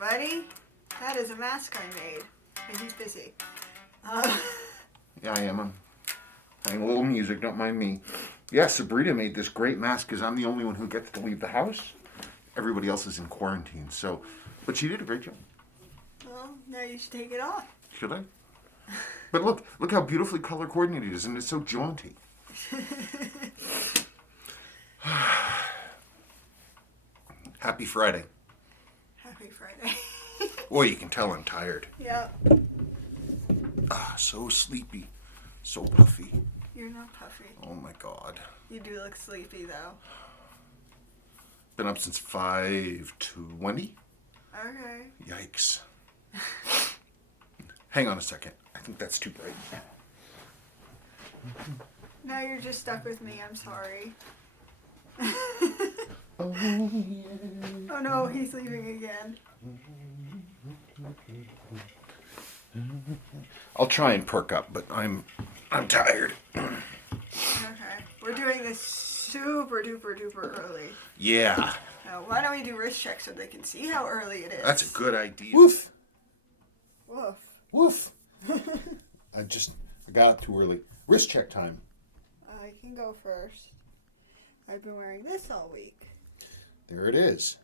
everybody. That is a mask I made. And he's busy. Yeah, I am. I'm playing a little music, don't mind me. Yeah, Sabrina made this great mask because I'm the only one who gets to leave the house. Everybody else is in quarantine, so... But she did a great job. Well, now you should take it off. Should I? But look how beautifully color coordinated it is, and it's so jaunty. Happy Friday. Happy Friday. Boy, you can tell I'm tired. Yeah. So sleepy. So puffy. You're not puffy. Oh my God. You do look sleepy, though. Been up since 5:20. Okay. Yikes. Hang on a second. I think that's too bright. Now you're just stuck with me. I'm sorry. Oh, yeah. Oh no, he's leaving again. I'll try and perk up, but I'm tired. Okay. We're doing this super duper duper early. Yeah. Why don't we do wrist check so they can see how early it is? That's a good idea. Woof. Woof. Woof. I got up too early. Wrist check time. I can go first. I've been wearing this all week. There it is.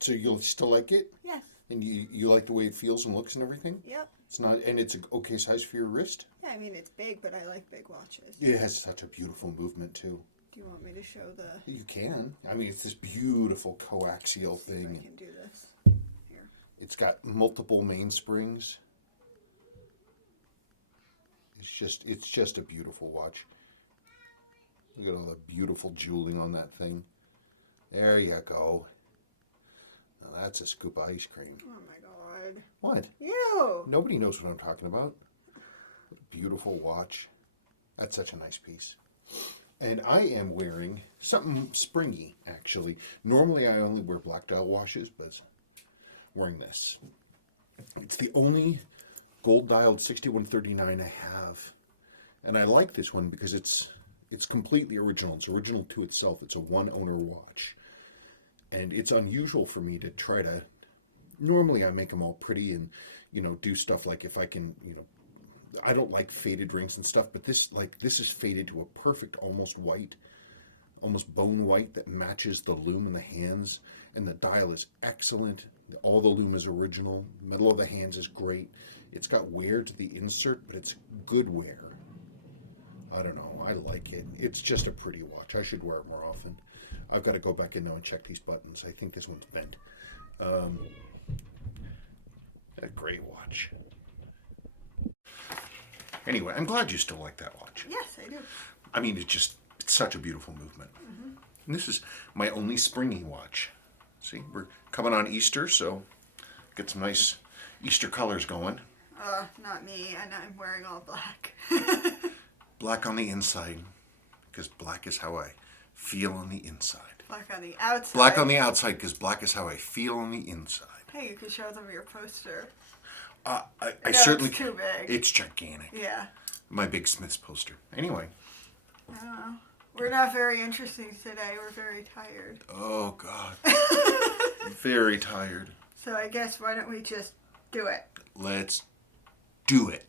So you'll still like it? Yes. And you like the way it feels and looks and everything? Yep. It's not, and it's an okay size for your wrist? Yeah, I mean, it's big, but I like big watches. It has such a beautiful movement, too. Do you want me to show the... You can. I mean, it's this beautiful coaxial See thing. if I can do this. Here. It's got multiple mainsprings. It's just a beautiful watch. Look at all the beautiful jeweling on that thing. There you go. Now that's a scoop of ice cream. Oh my God. What? Ew. Nobody knows what I'm talking about. What a beautiful watch. That's such a nice piece. And I am wearing something springy, actually. Normally I only wear black dial watches, but I'm wearing this. It's the only gold dialed 6139 I have. And I like this one because it's completely original. It's original to itself. It's a one owner watch. And it's unusual for me to try to... Normally I make them all pretty and, do stuff like if I can, I don't like faded rings and stuff, but this is faded to a perfect almost white, almost bone white that matches the lume in the hands. And the dial is excellent. All the lume is original. Metal of the hands is great. It's got wear to the insert, but it's good wear. I don't know. I like it. It's just a pretty watch. I should wear it more often. I've got to go back in now and check these buttons. I think this one's bent. A great watch. Anyway, I'm glad you still like that watch. Yes, I do. I mean, it's such a beautiful movement. Mm-hmm. And this is my only springy watch. See, we're coming on Easter, so get some nice Easter colors going. Not me, and I'm wearing all black. Black on the inside, because black is how I feel on the inside. Black on the outside. Black on the outside, because black is how I feel on the inside. Hey, you can show them your poster. I No, certainly... it's too big. It's gigantic. Yeah. My big Smiths poster. Anyway. I don't know. We're not very interesting today. We're very tired. Oh, God. Very tired. So I guess why don't we just do it? Let's do it.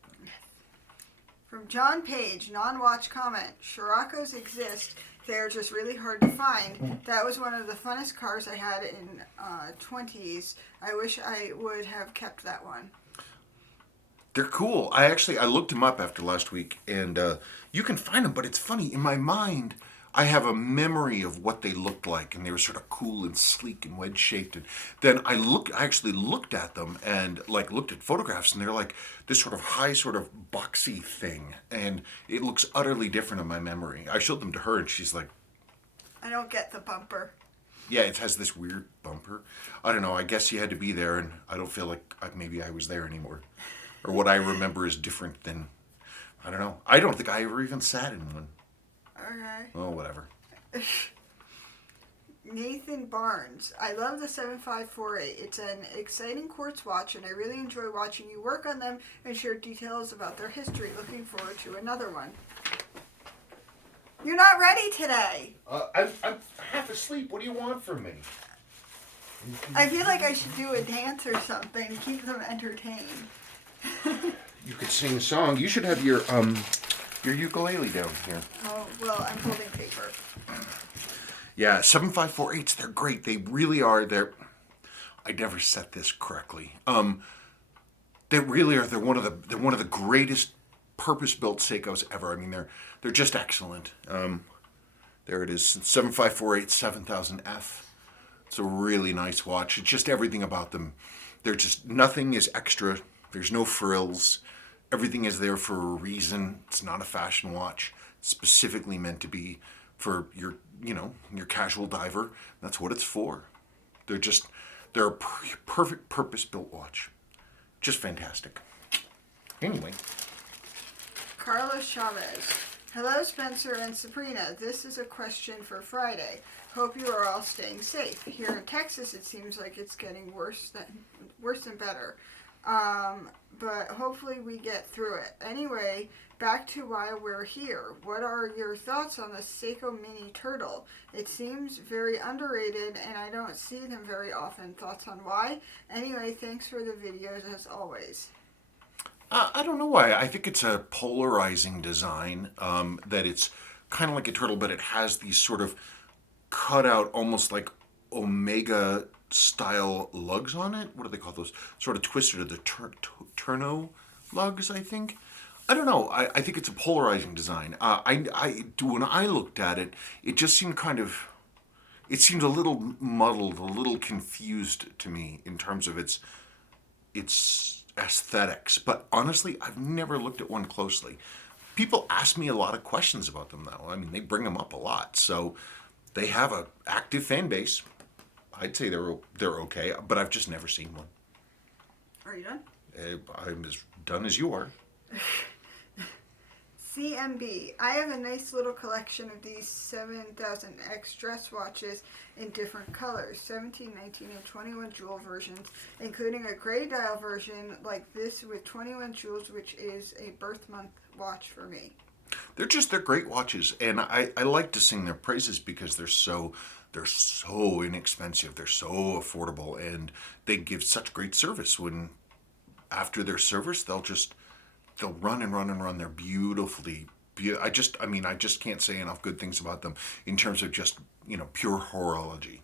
From John Page, non-watch comment. Scirocco's exist. They're just really hard to find. That was one of the funnest cars I had in 20s. I wish I would have kept that one. They're cool. I looked them up after last week, and you can find them, but it's funny. In my mind, I have a memory of what they looked like, and they were sort of cool and sleek and wedge-shaped. And then I actually looked at them and looked at photographs, and they're like this sort of high, sort of boxy thing, and it looks utterly different in my memory. I showed them to her, and she's like, I don't get the bumper. yeah, it has this weird bumper. I don't know. I guess you had to be there, and I don't feel like maybe I was there anymore. Or what I remember is different than, I don't know. I don't think I ever even sat in one. Okay. Oh, whatever. Nathan Barnes. I love the 7548. It's an exciting quartz watch, and I really enjoy watching you work on them and share details about their history. Looking forward to another one. You're not ready today. I'm half asleep. What do you want from me? I feel like I should do a dance or something to keep them entertained. You could sing a song. You should have your ukulele down here. Oh, well, I'm holding paper. Yeah, 7548s, they're great. They really are. I never said this correctly. They really are. They're one of the greatest purpose-built Seikos ever. I mean, they're just excellent. There it is, 7548 7000F. It's a really nice watch. It's just everything about them. They're just, nothing is extra. There's no frills. Everything is there for a reason. It's not a fashion watch. It's specifically meant to be for your casual diver. That's what it's for. They're a perfect purpose-built watch. Just fantastic. Anyway. Carlos Chavez. Hello, Spencer and Sabrina. This is a question for Friday. Hope you are all staying safe. Here in Texas, it seems like it's getting worse than better. But hopefully we get through it. Anyway, back to why we're here. What are your thoughts on the Seiko Mini Turtle? It seems very underrated and I don't see them very often. Thoughts on why? Anyway, thanks for the videos as always. I don't know why. I think it's a polarizing design, that it's kind of like a turtle, but it has these sort of cut out, almost like Omega style lugs on it. What do they call those? Sort of twisted, the Turno lugs, I think. I don't know. I think it's a polarizing design. When I looked at it, it just seemed it seemed a little muddled, a little confused to me in terms of its aesthetics. But honestly, I've never looked at one closely. People ask me a lot of questions about them, though. I mean, they bring them up a lot. So they have an active fan base. I'd say they're okay, but I've just never seen one. Are you done? I'm as done as you are. CMB. I have a nice little collection of these 7000X dress watches in different colors, 17, 19, and 21 jewel versions, including a gray dial version like this with 21 jewels, which is a birth month watch for me. They're great watches, and I like to sing their praises because they're so inexpensive, they're so affordable, and they give such great service. When after their service, they'll run and run and run. They're beautifully. I just can't say enough good things about them in terms of just pure horology.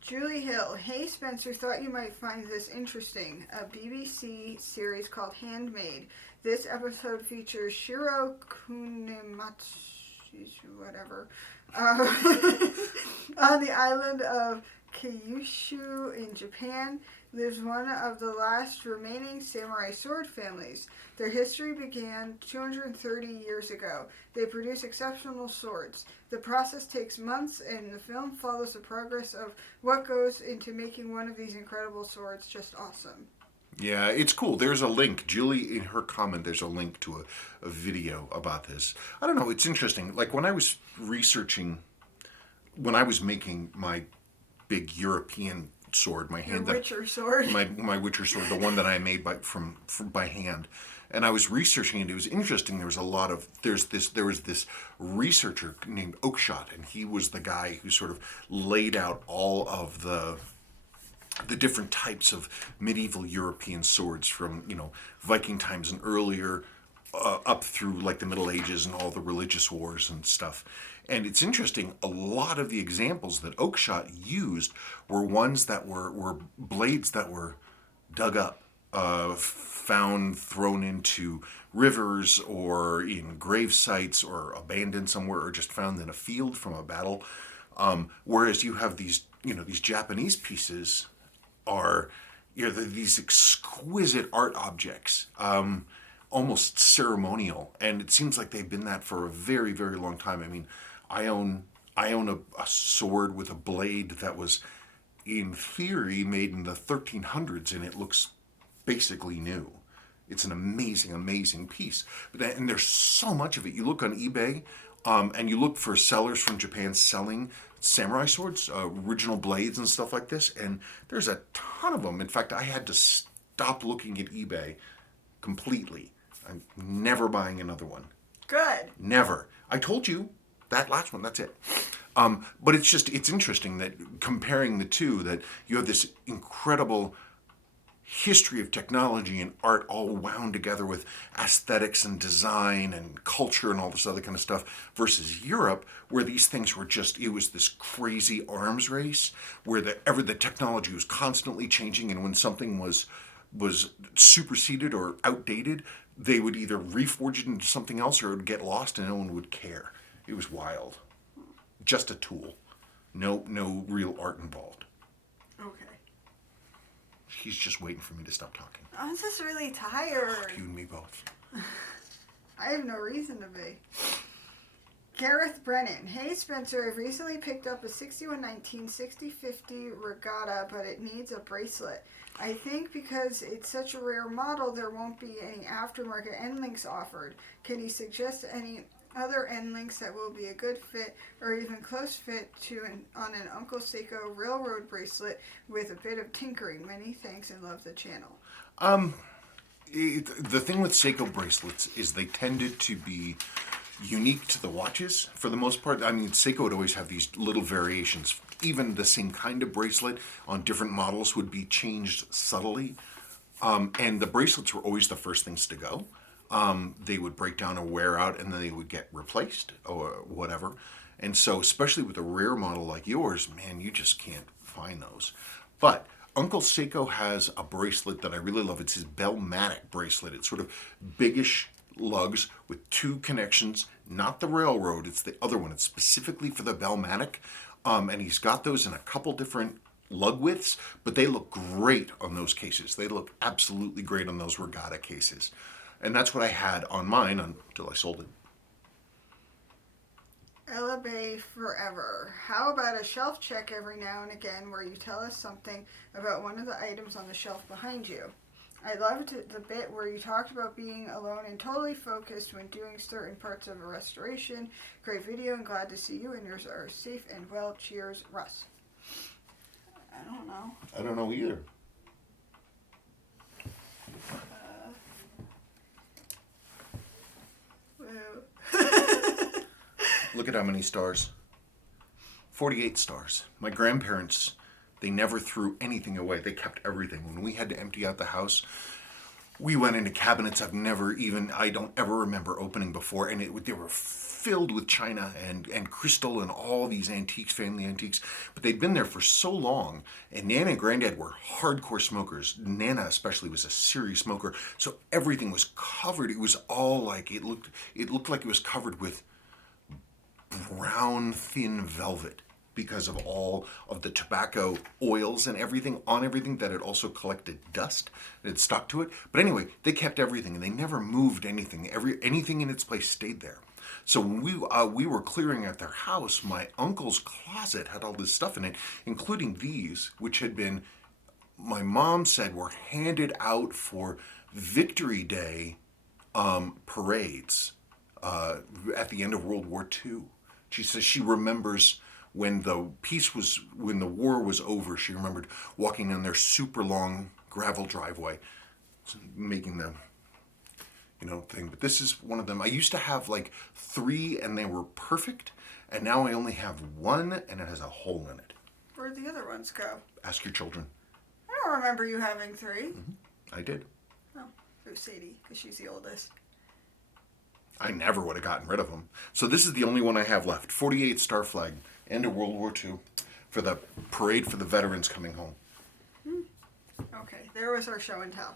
Julie Hill. Hey Spencer, thought you might find this interesting. A BBC series called Handmade. This episode features Shiro Kunimatsu, whatever, on the island of Kyushu in Japan. Lives one of the last remaining samurai sword families. Their history began 230 years ago. They produce exceptional swords. The process takes months, and the film follows the progress of what goes into making one of these incredible swords. Just awesome. Yeah, it's cool. There's a link. Julie, in her comment, there's a link to a video about this. I don't know. It's interesting. Like when I was making my big European sword, my Witcher sword, my Witcher sword, the one that I made by hand, and I was researching it. It was interesting. There was this researcher named Oakshott, and he was the guy who sort of laid out all of the different types of medieval European swords from Viking times and earlier, up through like the Middle Ages and all the religious wars and stuff. And it's interesting, a lot of the examples that Oakshott used were ones that were blades that were dug up, found, thrown into rivers or in grave sites or abandoned somewhere or just found in a field from a battle. Whereas you have these Japanese pieces are these exquisite art objects, almost ceremonial, and it seems like they've been that for a very, very long time. I mean, I own a sword with a blade that was, in theory, made in the 1300s, and it looks basically new. It's an amazing, amazing piece. And there's so much of it. You look on eBay, and you look for sellers from Japan selling samurai swords, original blades and stuff like this, and there's a ton of them. In fact, I had to stop looking at eBay completely. I'm never buying another one. Good. Never. I told you that last one. That's it. But it's interesting that comparing the two, that you have this incredible history of technology and art all wound together with aesthetics and design and culture and all this other kind of stuff, versus Europe, where these things were just, it was this crazy arms race where the technology was constantly changing, and when something was superseded or outdated, they would either reforge it into something else or it would get lost and no one would care. It was wild. Just a tool. No real art involved. Okay. He's just waiting for me to stop talking. I'm just really tired. You and me both. I have no reason to be. Gareth Brennan. Hey Spencer, I've recently picked up a 6119 6050 Regatta, but it needs a bracelet. I think because it's such a rare model, there won't be any aftermarket end links offered. Can you suggest any other end links that will be a good fit or even close fit on an Uncle Seiko railroad bracelet with a bit of tinkering? Many thanks and love the channel. The thing with Seiko bracelets is they tended to be unique to the watches for the most part. I mean, Seiko would always have these little variations. Even the same kind of bracelet on different models would be changed subtly. And the bracelets were always the first things to go. They would break down or wear out and then they would get replaced or whatever. And so, especially with a rare model like yours, man, you just can't find those. But Uncle Seiko has a bracelet that I really love. It's his Bellmatic bracelet. It's sort of biggish lugs with two connections, not the railroad, it's the other one. It's specifically for the Bellmatic. And he's got those in a couple different lug widths, but they look great on those cases. They look absolutely great on those Regatta cases. And that's what I had on mine until I sold it. Ella Bay Forever. How about a shelf check every now and again where you tell us something about one of the items on the shelf behind you? I loved the bit where you talked about being alone and totally focused when doing certain parts of a restoration. Great video and glad to see you and yours are safe and well. Cheers, Russ. I don't know. I don't know either. Look at how many stars. 48 stars. My grandparents, they never threw anything away. They kept everything. When we had to empty out the house, we went into cabinets I don't ever remember opening before, and they were filled with china and crystal and all these antiques, family antiques. But they'd been there for so long, and Nana and Granddad were hardcore smokers. Nana especially was a serious smoker, so everything was covered. It was all like, it looked like it was covered with brown thin velvet because of all of the tobacco oils and everything on everything that had also collected dust that had stuck to it. But anyway, they kept everything and they never moved anything. Anything in its place stayed there. So when we were clearing out their house, my uncle's closet had all this stuff in it, including these, which had been, my mom said, were handed out for Victory Day parades at the end of World War II. She says she remembers when the war was over, she remembered walking down their super long gravel driveway, making the, thing. But this is one of them. I used to have like 3 and they were perfect, and now I only have 1 and it has a hole in it. Where'd the other ones go? Ask your children. I don't remember you having 3. Mm-hmm. I did. Oh, it was Sadie, because she's the oldest. I never would have gotten rid of them. So this is the only one I have left. 48 Star Flag, end of World War II, for the parade for the veterans coming home. Okay, there was our show and tell.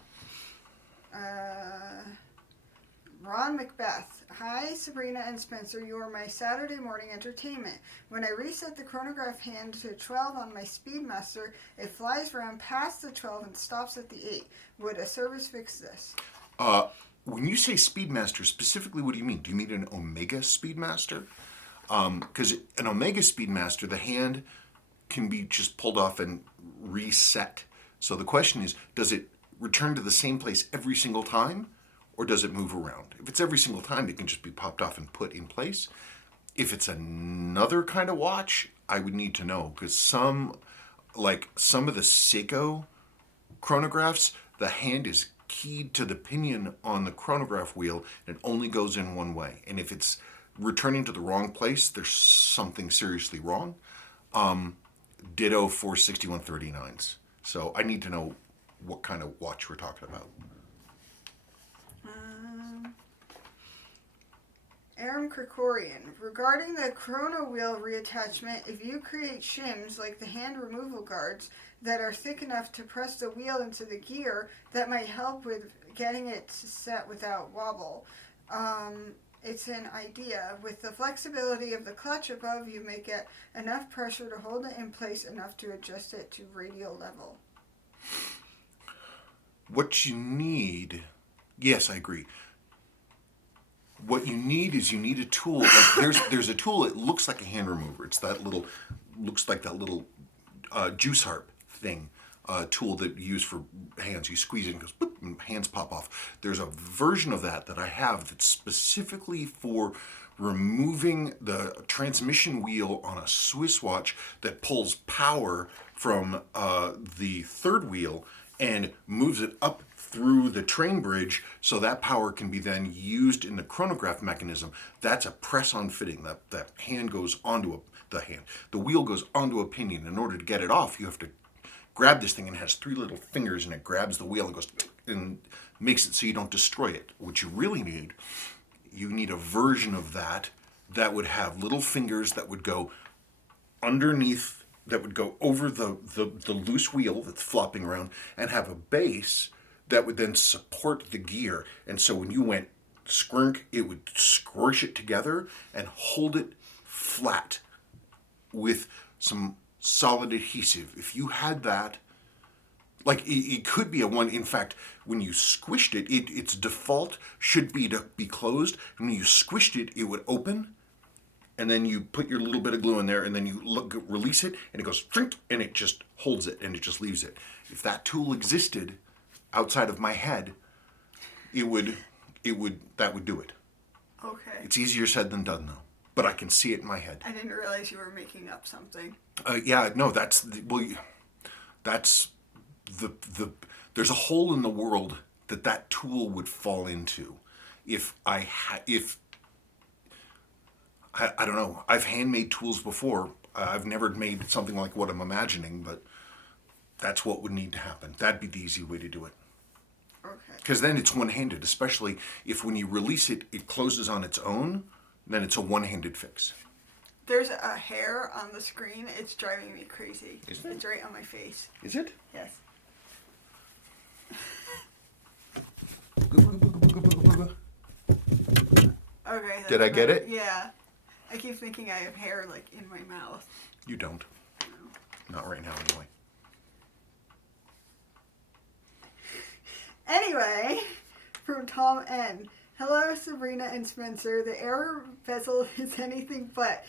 Ron Macbeth. Hi, Sabrina and Spencer. You are my Saturday morning entertainment. When I reset the chronograph hand to 12 on my Speedmaster, it flies around past the 12 and stops at the 8. Would a service fix this? When you say Speedmaster, specifically what do you mean? Do you mean an Omega Speedmaster? Because an Omega Speedmaster, the hand can be just pulled off and reset. So the question is, does it return to the same place every single time, or does it move around? If it's every single time, it can just be popped off and put in place. If it's another kind of watch, I would need to know, because some of the Seiko chronographs, the hand is keyed to the pinion on the chronograph wheel and it only goes in one way. And if it's returning to the wrong place, there's something seriously wrong. Ditto for 6139s. So I need to know what kind of watch we're talking about. Aaron Krikorian, regarding the chrono wheel reattachment, if you create shims like the hand removal guards that are thick enough to press the wheel into the gear, that might help with getting it set without wobble. It's an idea. With the flexibility of the clutch above, you may get enough pressure to hold it in place enough to adjust it to radial level. What you need, yes, I agree. What you need is you need a tool. Like there's a tool. It looks like a hand remover. It's that little, looks like that little juice harp thing. Tool that you use for hands. You squeeze it and it goes boop, and hands pop off. There's a version of that I have that's specifically for removing the transmission wheel on a Swiss watch that pulls power from the third wheel and moves it up through the train bridge so that power can be then used in the chronograph mechanism. That's a press-on fitting. That hand goes onto the wheel goes onto a pinion. In order to get it off, you have to grab this thing, and it has 3 little fingers, and it grabs the wheel and goes and makes it so you don't destroy it. What you really need, you need a version of that would have little fingers that would go underneath, that would go over the loose wheel that's flopping around, and have a base that would then support the gear. And so when you went squirk, it would squish it together and hold it flat with some solid adhesive. If you had that, like it could be a one. In fact, when you squished it, its default should be to be closed. And when you squished it, it would open. And then you put your little bit of glue in there, and then you release it, and it goes shrink, and it just holds it, and it just leaves it. If that tool existed outside of my head, that would do it. Okay. It's easier said than done, though. But I can see it in my head. I didn't realize you were making up something. Yeah, no, that's there's a hole in the world that tool would fall into. I don't know. I've handmade tools before. I've never made something like what I'm imagining, but that's what would need to happen. That'd be the easy way to do it. Okay. Because then it's one-handed, especially if when you release it, it closes on its own, then it's a one-handed fix. There's a hair on the screen. It's driving me crazy. Is it? It's right on my face. Is it? Yes. Okay. Did I get it? Yeah. I keep thinking I have hair like in my mouth. You don't. No. Not right now, anyway. Anyway, from Tom N. Hello, Sabrina and Spencer. The error bezel is anything but.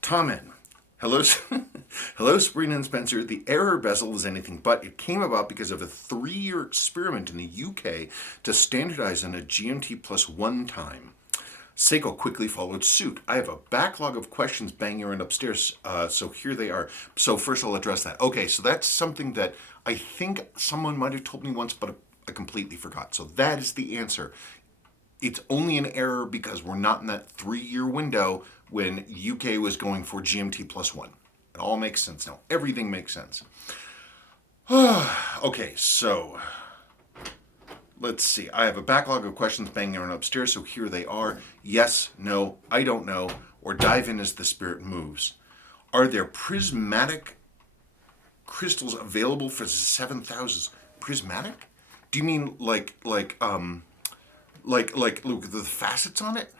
Tom N. Hello, hello, Sabrina and Spencer. The error bezel is anything but. It came about because of a 3-year experiment in the UK to standardize on a GMT plus 1 time. Seiko quickly followed suit. I have a backlog of questions banging around upstairs, so here they are. So first I'll address that. Okay, so that's something that I think someone might have told me once, but I completely forgot. So that is the answer. It's only an error because we're not in that 3-year window when UK was going for GMT plus 1. It all makes sense now. Everything makes sense. Okay, so let's see. I have a backlog of questions banging around upstairs, so here they are. Yes, no, I don't know, or dive in as the spirit moves. Are there prismatic crystals available for the 7000s? Prismatic? Do you mean like look the facets on it?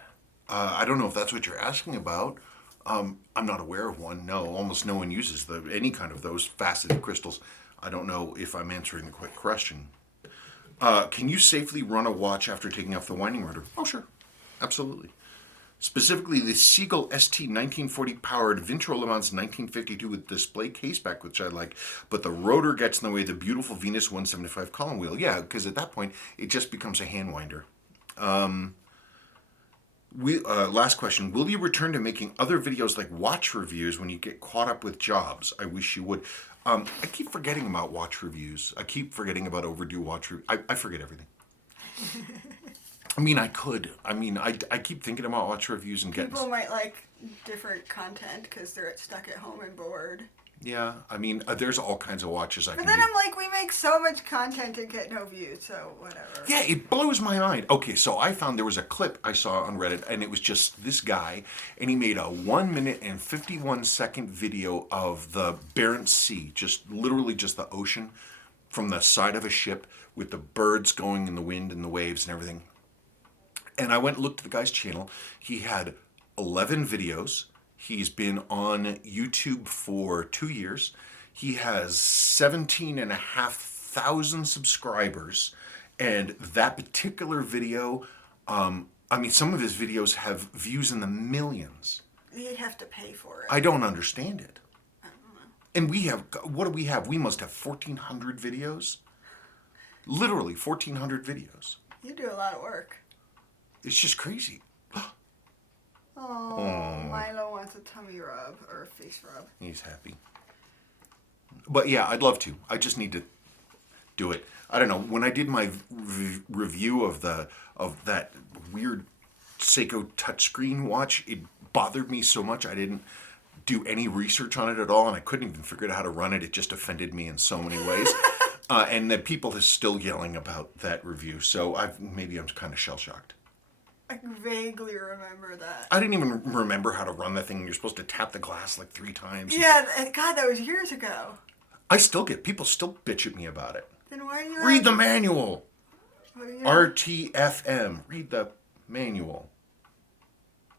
I don't know if that's what you're asking about. I'm not aware of one. No, almost no one uses any kind of those faceted crystals. I don't know if I'm answering the quick question. Can you safely run a watch after taking off the winding rotor? Oh, sure. Absolutely. Specifically, the Seagull ST 1940 powered Vintra Le Mans 1952 with display caseback, which I like, but the rotor gets in the way of the beautiful Venus 175 column wheel. Yeah, because at that point, it just becomes a hand winder. Last question. Will you return to making other videos like watch reviews when you get caught up with jobs? I wish you would. I keep forgetting about watch reviews. I keep forgetting about overdue watch reviews. I forget everything. I mean, I could. I mean, I keep thinking about watch reviews and getting... People might like different content because they're stuck at home and bored. Yeah, I mean, there's all kinds of watches I But can then do. I'm like, we make so much content and get no views, so whatever. Yeah, it blows my mind. Okay, so I found there was a clip I saw on Reddit, and it was just this guy, and he made a 1 minute and 51-second video of the Barents Sea, just literally just the ocean from the side of a ship with the birds going in the wind and the waves and everything. And I went and looked at the guy's channel. He had 11 videos. He's been on YouTube for 2 years. He has 17,500 subscribers. And that particular video, I mean, some of his videos have views in the millions. You'd have to pay for it. I don't understand it. I don't know. And we have, what do we have? We must have 1,400 videos. Literally 1,400 videos. You do a lot of work. It's just crazy. Oh, Milo wants a tummy rub or a face rub. He's happy. But yeah, I'd love to. I just need to do it. I don't know. When I did my review of that weird Seiko touchscreen watch, it bothered me so much I didn't do any research on it at all, and I couldn't even figure out how to run it. It just offended me in so many ways. And the people are still yelling about that review, so maybe I'm kind of shell-shocked. I vaguely remember that. I didn't even remember how to run the thing. You're supposed to tap the glass like 3 times. Yeah, God, that was years ago. I still get people still bitch at me about it. Then why do you Read the manual. What do you RTFM. Read the manual.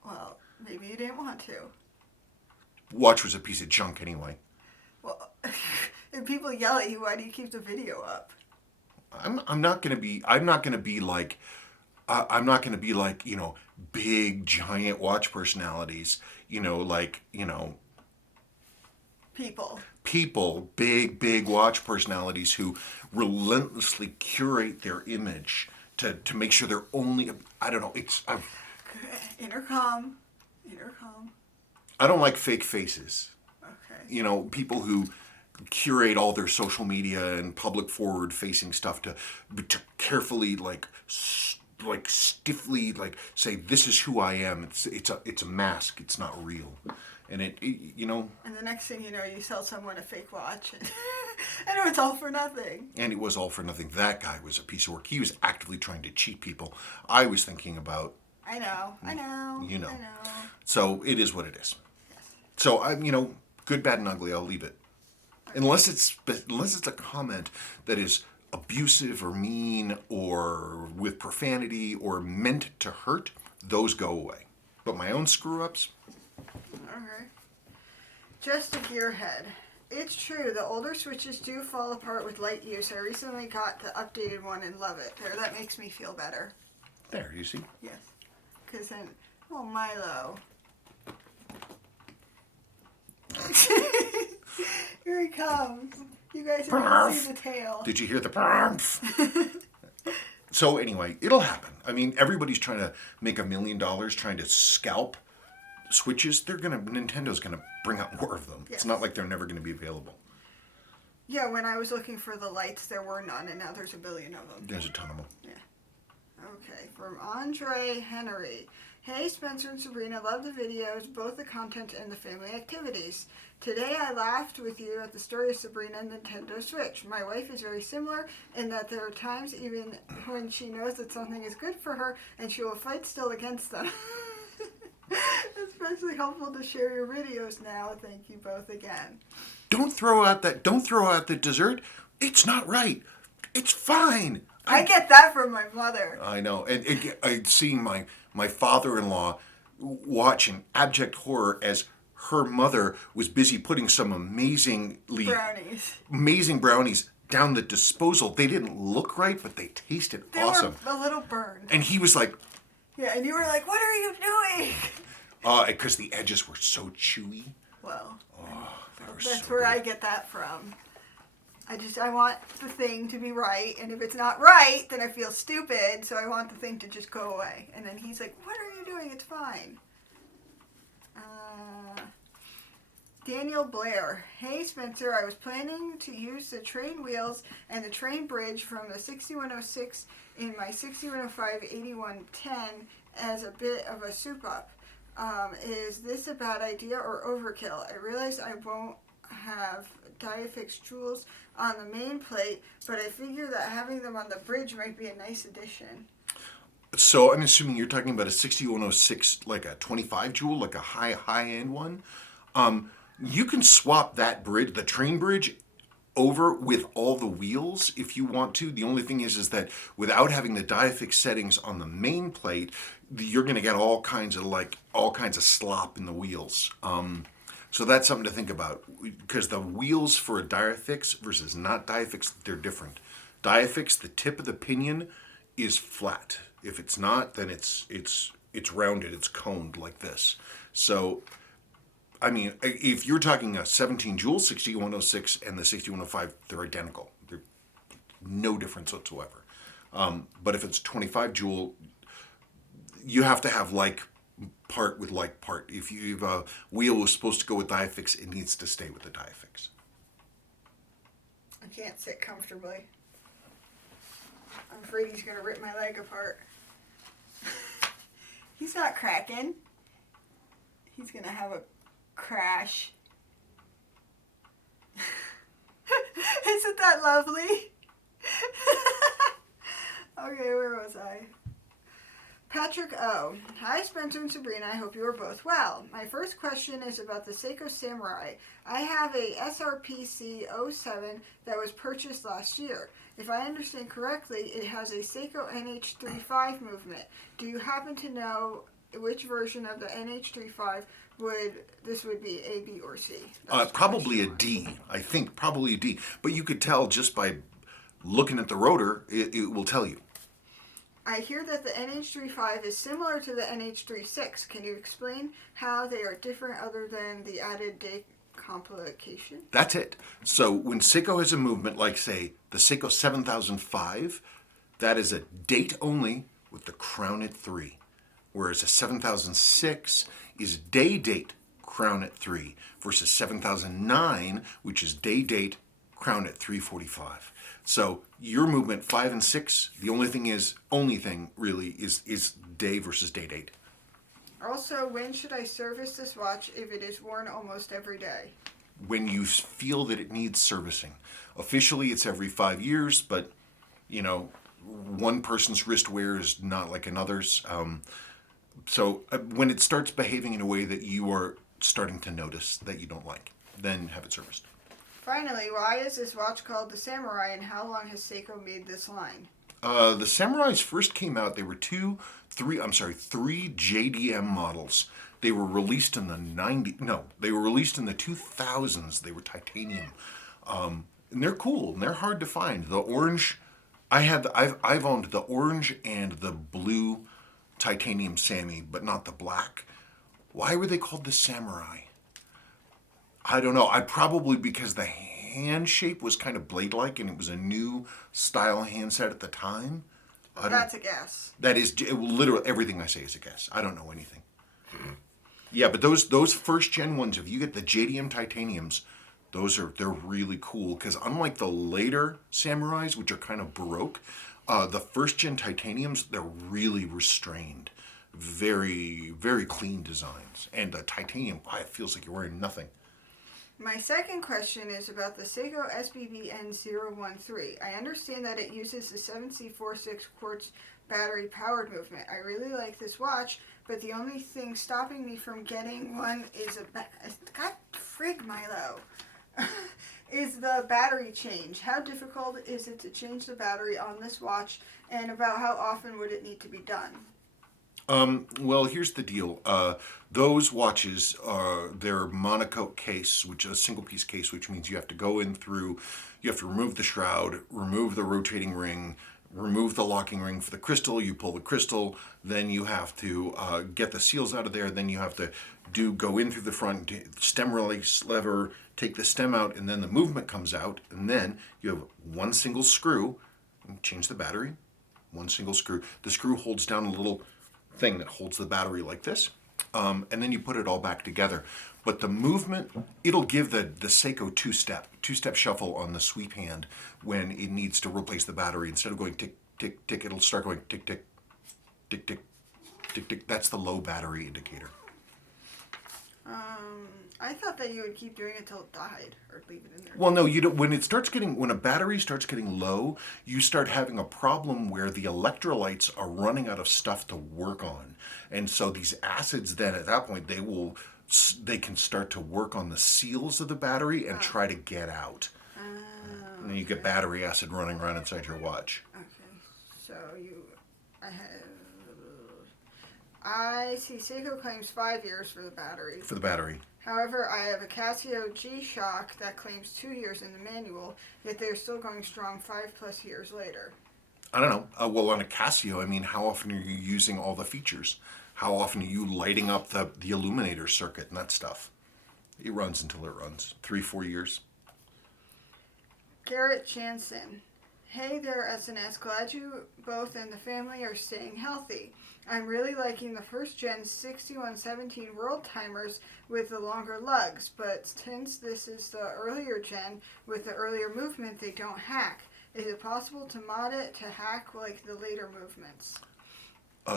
Well, maybe you didn't want to. Watch was a piece of junk anyway. Well, if people yell at you, why do you keep the video up? I'm not gonna be like, you know, big giant watch personalities. You know, like, you know, people, big watch personalities who relentlessly curate their image to make sure they're only, I don't know, Intercom. I don't like fake faces. Okay. You know, people who curate all their social media and public forward facing stuff to carefully like stiffly like say this is who I am. It's a mask. It's not real. And it you know. And the next thing you know, you sell someone a fake watch, and it was all for nothing. And it was all for nothing. That guy was a piece of work. He was actively trying to cheat people. I was thinking about. I know. You know. I know. So it is what it is. Yes. So you know, good, bad, and ugly. I'll leave it. Unless it's a comment that is abusive or mean or with profanity or meant to hurt, those go away. But my own screw-ups... Okay. Just a gearhead. It's true, the older switches do fall apart with light use. I recently got the updated one and love it. There, that makes me feel better. There, you see? Yes. Because then... Oh, Milo. Here he comes. You guys are going to see the tail. Did you hear the... So anyway, it'll happen. I mean, everybody's trying to make $1 million trying to scalp switches. Nintendo's gonna bring out more of them. Yes. It's not like they're never gonna be available. Yeah, when I was looking for the lights, there were none, and now there's 1 billion of them. There's a ton of them. Yeah. Okay, from Andre Henry. Hey, Spencer and Sabrina, love the videos, both the content and the family activities. Today I laughed with you at the story of Sabrina and Nintendo Switch. My wife is very similar in that there are times even when she knows that something is good for her and she will fight still against them. Especially helpful to share your videos now. Thank you both again. Don't throw out the dessert. It's not right. It's fine. I get that from my mother. I know. And seeing my father-in-law watch in abject horror as her mother was busy putting some amazing brownies down the disposal. They didn't look right, but they tasted awesome. They were a little burned. And he was like... Yeah, and you were like, what are you doing? Because the edges were so chewy. Well, That's where I get that from. I want the thing to be right, and if it's not right, then I feel stupid, so I want the thing to just go away. And then he's like, what are you doing? It's fine. Daniel Blair. Hey Spencer, I was planning to use the train wheels and the train bridge from the 6106 in my 6105 8110 as a bit of a soup up. Is this a bad idea or overkill? I realize I won't have Diafix jewels on the main plate, but I figure that having them on the bridge might be a nice addition. So I'm assuming you're talking about a 6106, like a 25 jewel, like a high end one. You can swap that bridge, the train bridge, over with all the wheels if you want to. The only thing is that without having the Diafix settings on the main plate, you're going to get all kinds of slop in the wheels. So that's something to think about, because the wheels for a Diafix versus not Diafix, they're different. Diafix, the tip of the pinion is flat. If it's not, then it's rounded, it's coned like this. So, I mean, if you're talking a 17 jewel 6106 and the 6105, they're identical. They're no difference whatsoever. But if it's 25 jewel, you have to have like part with like part. If a wheel was supposed to go with Diafix, it needs to stay with the Diafix. I can't sit comfortably. I'm afraid he's going to rip my leg apart. He's not cracking. He's going to have a crash. Isn't that lovely? Okay, where was I? Patrick O. Hi Spencer and Sabrina, I hope you are both well. My first question is about the Seiko Samurai. I have a SRPC 07 that was purchased last year. If I understand correctly, it has a Seiko NH35 movement. Do you happen to know which version of the NH35 would be, A, B, or C? Probably a D. I think probably a D. But you could tell just by looking at the rotor, it will tell you. I hear that the NH35 is similar to the NH36. Can you explain how they are different other than the added date complication? That's it. So when Seiko has a movement like, say, the Seiko 7005, that is a date only with the crown at 3. Whereas a 7006 is day date, crown at 3, versus 7009, which is day date, crown at 345. So your movement 5 and 6, the only thing really is day versus day date. Also, when should I service this watch if it is worn almost every day? When you feel that it needs servicing. Officially, it's every 5 years, but you know, one person's wrist wear is not like another's. So when it starts behaving in a way that you are starting to notice that you don't like, then have it serviced. Finally, why is this watch called the Samurai, and how long has Seiko made this line? The Samurais first came out, they were three JDM models. They were released in the 2000s. They were titanium. And they're cool, and they're hard to find. The orange, I've owned the orange and the blue titanium Sammy, but not the black. Why were they called the Samurai? I don't know. Probably because the hand shape was kind of blade-like, and it was a new style handset at the time. That's a guess. That is literally everything I say is a guess. I don't know anything. Yeah, but those first gen ones, if you get the JDM titaniums, they're really cool, because unlike the later Samurais, which are kind of Baroque, the first gen titaniums, they're really restrained, very very clean designs, and the titanium, it feels like you're wearing nothing. My second question is about the Seiko SBBN013. I understand that it uses the 7C46 quartz battery powered movement. I really like this watch, but the only thing stopping me from getting one is God frig, Milo. Is the battery change. How difficult is it to change the battery on this watch, and about how often would it need to be done? Well, here's the deal. Those watches they're monocoque case, which is a single piece case, which means you have to go in through, you have to remove the shroud, remove the rotating ring, remove the locking ring for the crystal, you pull the crystal, then you have to get the seals out of there, then you have to go in through the front, stem release lever, take the stem out, and then the movement comes out, and then you have one single screw, and change the battery, one single screw. The screw holds down a little thing that holds the battery like this, and then you put it all back together. But the movement, it'll give the Seiko two-step shuffle on the sweep hand when it needs to replace the battery. Instead of going tick, tick, tick, it'll start going tick, tick, tick, tick, tick, tick. That's the low battery indicator. I thought that you would keep doing it till it died, or leave it in there. Well, no, you don't. When a battery starts getting low, you start having a problem where the electrolytes are running out of stuff to work on, and so these acids then at that point they can start to work on the seals of the battery and try to get out, and then you get battery acid running around inside your watch. Okay, so I see Seiko claims 5 years for the battery. For the battery. However, I have a Casio G-Shock that claims 2 years in the manual, yet they're still going strong 5+ years later. I don't know. Well, on a Casio, I mean, how often are you using all the features? How often are you lighting up the illuminator circuit and that stuff? It runs until it runs. 3-4 years. Garrett Jansen. Hey there, SNS. Glad you both and the family are staying healthy. I'm really liking the first gen 6117 World Timers with the longer lugs, but since this is the earlier gen with the earlier movement, they don't hack. Is it possible to mod it to hack like the later movements?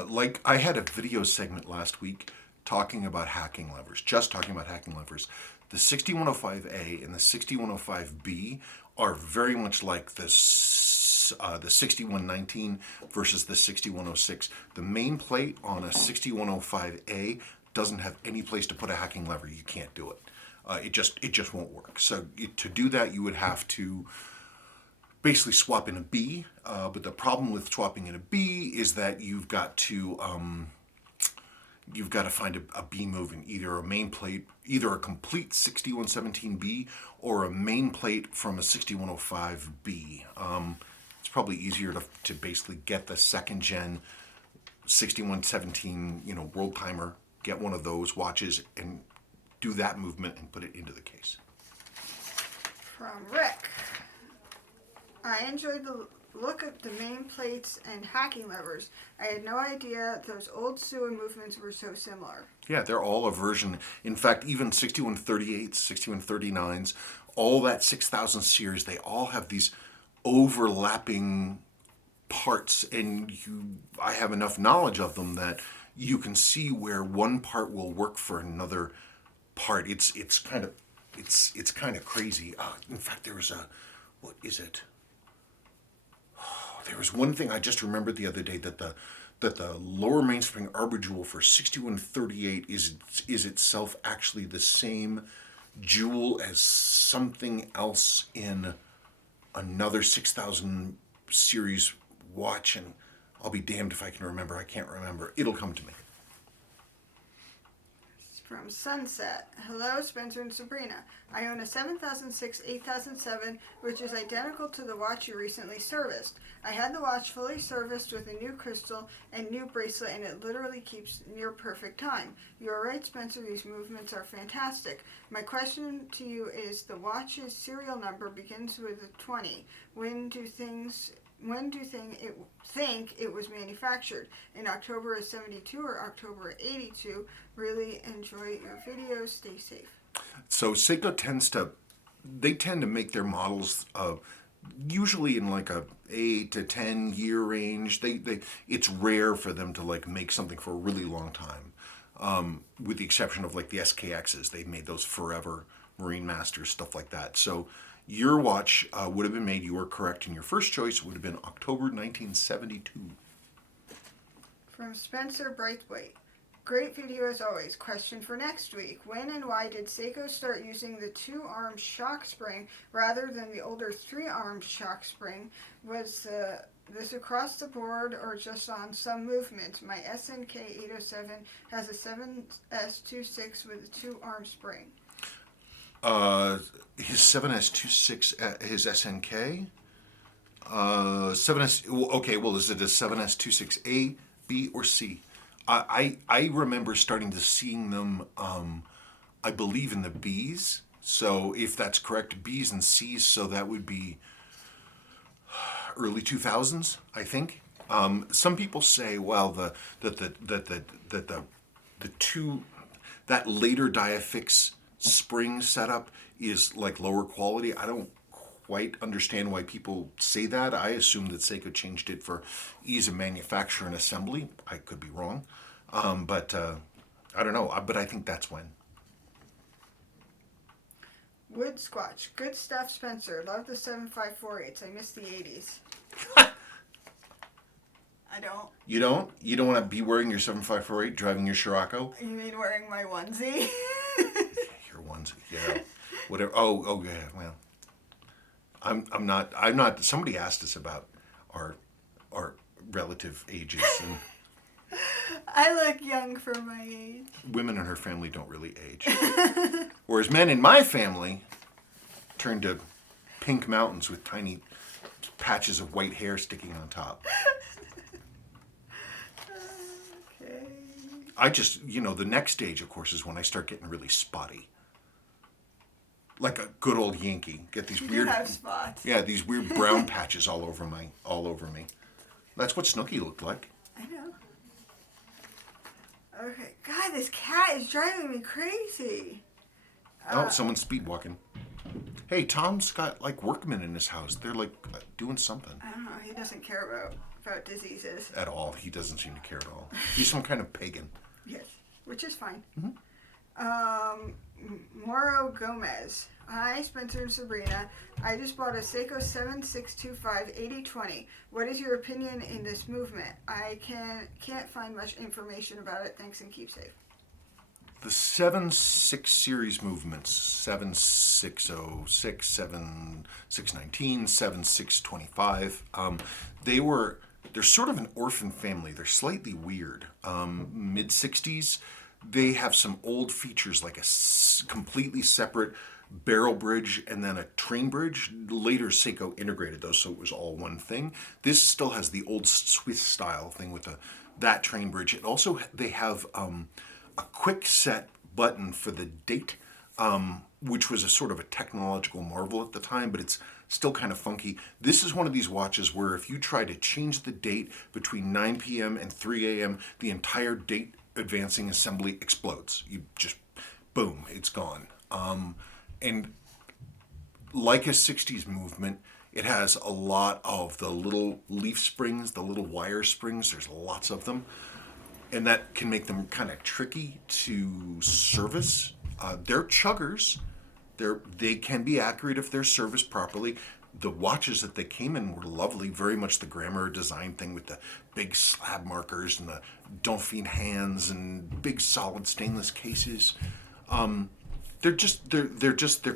Like I had a video segment last week talking about hacking levers, just talking about hacking levers. The 6105A and the 6105B are very much like the 6119 versus the 6106. The main plate on a 6105A doesn't have any place to put a hacking lever. You can't do it. It just won't work. So to do that, you would have to basically swap in a B. But the problem with swapping in a B is that you've got to find a B moving, either a main plate, either a complete 6117B or a main plate from a 6105B. It's probably easier to basically get the second gen 6117, World Timer, get one of those watches and do that movement and put it into the case. From Rick. I enjoyed the look at the main plates and hacking levers. I had no idea those old SUA movements were so similar. Yeah, they're all a version. In fact, even 6138s, 6139s, all that 6000 series, they all have these overlapping parts, and I have enough knowledge of them that you can see where one part will work for another part. It's kind of crazy. In fact, there was what is it? There was one thing I just remembered the other day, that the lower mainspring arbor jewel for 6138 is itself actually the same jewel as something else in another 6000 series watch, and I'll be damned if I can remember. I can't remember. It'll come to me. From Sunset. Hello, Spencer and Sabrina. I own a 7006 8007, which is identical to the watch you recently serviced. I had the watch fully serviced with a new crystal and new bracelet, and it literally keeps near perfect time. You are right, Spencer. These movements are fantastic. My question to you is, the watch's serial number begins with a 20. When do you think it was manufactured? In October of 72 or October of 82? Really enjoy your videos. Stay safe. So Seiko tend to make their models usually in like a 8 to 10 year range. It's rare for them to like make something for a really long time, with the exception of like the SKXs. They've made those forever, Marine Masters, stuff like that. So your watch would have been made, you were correct in your first choice, would have been October 1972. From Spencer Braithwaite. Great video as always. Question for next week. When and why did Seiko start using the 2-arm shock spring rather than the older 3-arm shock spring? Was this across the board or just on some movements? My SNK 807 has a 7S26 with a 2-arm spring. His 7S26, his SNK? 7S, okay, well, is it a 7S26A, B, or C? I remember starting to seeing them, I believe, in the Bs. So if that's correct, Bs and Cs, so that would be early 2000s, I think. Some people say, well, the two that later Diafix spring setup is like lower quality. I don't quite understand why people say that. I assume that Seiko changed it for ease of manufacture and assembly. I could be wrong, but I don't know. But I think that's when. Wood Squatch. Good stuff, Spencer. Love the 7548s. I miss the 80s. I don't. You don't? You don't want to be wearing your 7548 driving your Scirocco? You mean wearing my onesie? Your onesie, yeah. Whatever. Oh, yeah. Well, I'm not. Somebody asked us about our relative ages, and I look young for my age. women in her family don't really age. Whereas men in my family turn to pink mountains with tiny patches of white hair sticking on top. Okay. I just, the next stage, of course, is when I start getting really spotty. Like a good old Yankee. Get these You weird, have spots. yeah, these weird brown patches all over me. That's what Snooki looked like. I know. Okay. God, this cat is driving me crazy. Oh, someone's speed walking. Hey, Tom's got like workmen in his house. They're like doing something. I don't know. He doesn't care about diseases. At all. He doesn't seem to care at all. He's some kind of pagan. Yes, which is fine. Moro Gomez. Hi, Spencer and Sabrina. I just bought a Seiko 7625 8020. What is your opinion in this movement? I can't find much information about it. Thanks and keep safe. The 7.6 series movements, 7606, 7619, 7625, they're sort of an orphan family. They're slightly weird. Mid 60s, they have some old features like a completely separate barrel bridge and then a train bridge. Later, Seiko integrated those, so it was all one thing. This still has the old Swiss style thing with that train bridge. It also, they have a quick set button for the date, which was a sort of a technological marvel at the time, but it's still kind of funky. This is one of these watches where if you try to change the date between 9 p.m. and 3 a.m., the entire date advancing assembly explodes. You just, boom, it's gone. And like a 60s movement, it has a lot of the little leaf springs, the little wire springs. There's lots of them. And that can make them kind of tricky to service. They're chuggers. They can be accurate if they're serviced properly. The watches that they came in were lovely, very much the Grammar design thing with the big slab markers and the Dauphine hands and big solid stainless cases. They're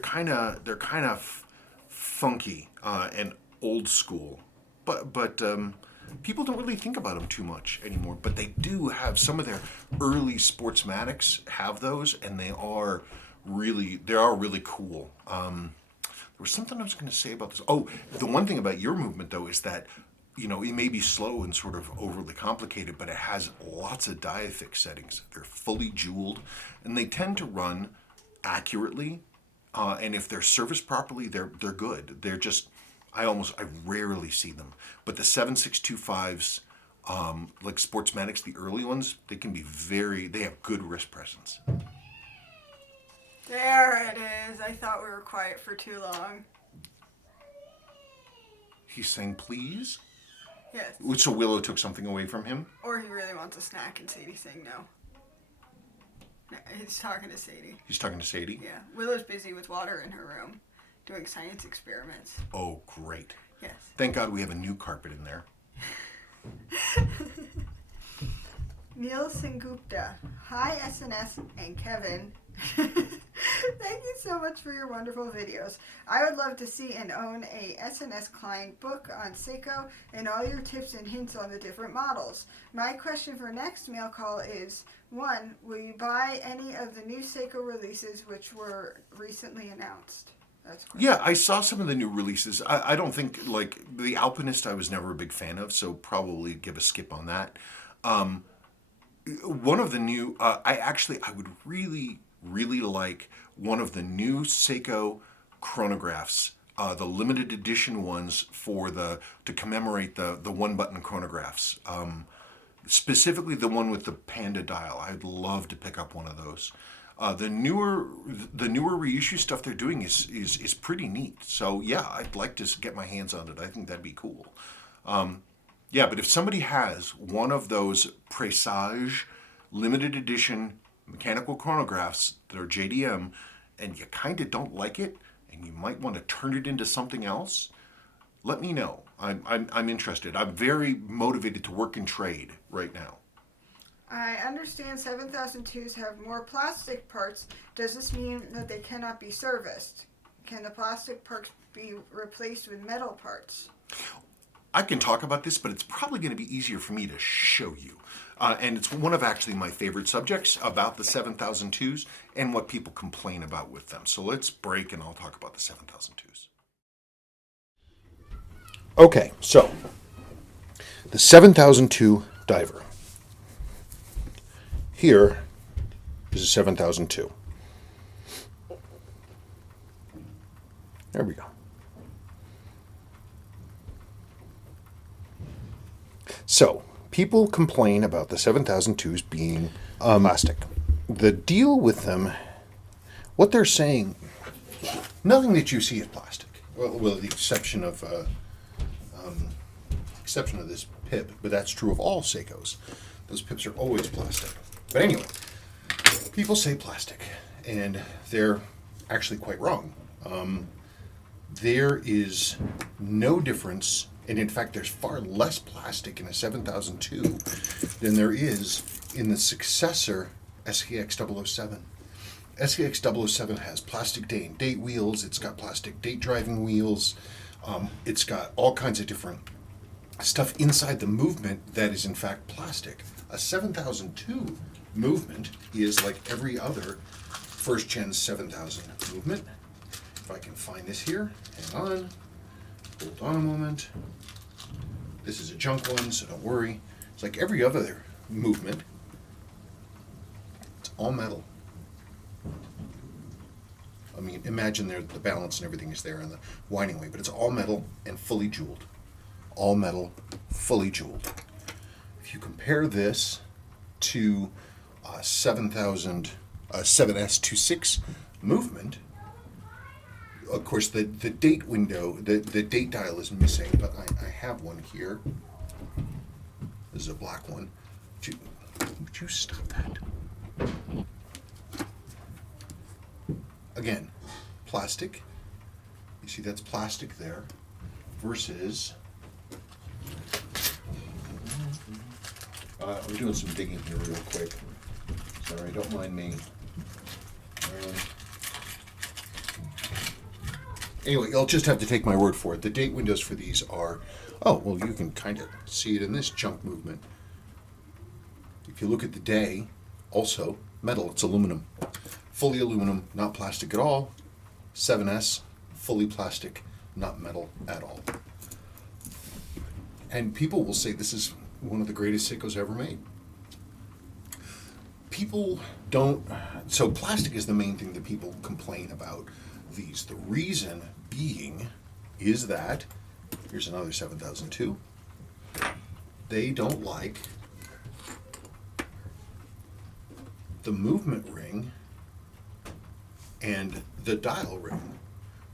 kind of funky and old school, but people don't really think about them too much anymore, but they do have some of their early Sportsmatics have those, and they are really cool. There was something I was going to say about this. Oh, the one thing about your movement though is that it may be slow and sort of overly complicated, but it has lots of Diafix settings. They're fully jeweled, and they tend to run accurately. And if they're serviced properly, they're good. They're just I rarely see them. But the 7625s, like Sportsmatics, the early ones, they have good wrist presence. There it is. I thought we were quiet for too long. He's saying please? Yes. So Willow took something away from him? Or he really wants a snack and Sadie's saying no. No, he's talking to Sadie. He's talking to Sadie? Yeah. Willow's busy with water in her room, doing science experiments. Oh, great. Yes. Thank God we have a new carpet in there. Neil Sengupta. Hi, SNS and Kevin. Thank you so much for your wonderful videos. I would love to see and own a SNS client book on Seiko and all your tips and hints on the different models. My question for next mail call is, 1, will you buy any of the new Seiko releases which were recently announced? That's great. Yeah, I saw some of the new releases. I don't think, like, the Alpinist I was never a big fan of, so probably give a skip on that. One of the new, I would really like one of the new Seiko chronographs the limited edition ones to commemorate the one button chronographs. Specifically the one with the Panda dial. I'd love to pick up one of those. The newer reissue stuff they're doing is pretty neat. So yeah, I'd like to get my hands on it. I think that'd be cool. Yeah, but if somebody has one of those Presage limited edition mechanical chronographs that are JDM, and you kind of don't like it, and you might want to turn it into something else, let me know. I'm interested. I'm very motivated to work in trade right now. I understand 7002s have more plastic parts. Does this mean that they cannot be serviced? Can the plastic parts be replaced with metal parts? I can talk about this, but it's probably going to be easier for me to show you. And it's one of actually my favorite subjects about the 7002s and what people complain about with them. So let's break and I'll talk about the 7002s. Okay, so the 7002 diver. Here is a 7002. There we go. So, people complain about the 7002s being plastic. The deal with them, what they're saying, nothing that you see is plastic. Well, with the exception of this pip, but that's true of all Seikos. Those pips are always plastic. But anyway, people say plastic, and they're actually quite wrong. There is no difference, and in fact, there's far less plastic in a 7002 than there is in the successor SKX 007. SKX 007 has plastic day and date wheels, it's got plastic date driving wheels, it's got all kinds of different stuff inside the movement that is in fact plastic. A 7002 movement is like every other first gen 7000 movement. If I can find this here, hang on, hold on a moment. This is a junk one, so don't worry. It's like every other movement. It's all metal. I mean, imagine there the balance and everything is there on the winding way, but it's all metal and fully jeweled. All metal, fully jeweled. If you compare this to 7S26 movement, of course the date window, the date dial is missing, but I have one here. This is a black one. Would you stop that? Again, plastic. You see that's plastic there versus I'm doing some digging here real quick. Sorry, don't mind me. Anyway, you'll just have to take my word for it. The date windows for these are, oh, well, you can kind of see it in this junk movement. If you look at the day, also metal, it's aluminum. Fully aluminum, not plastic at all. 7S, fully plastic, not metal at all. And people will say this is one of the greatest Seikos ever made. People don't, so plastic is the main thing that people complain about these. The reason being is that, here's another 7002, they don't like the movement ring and the dial ring.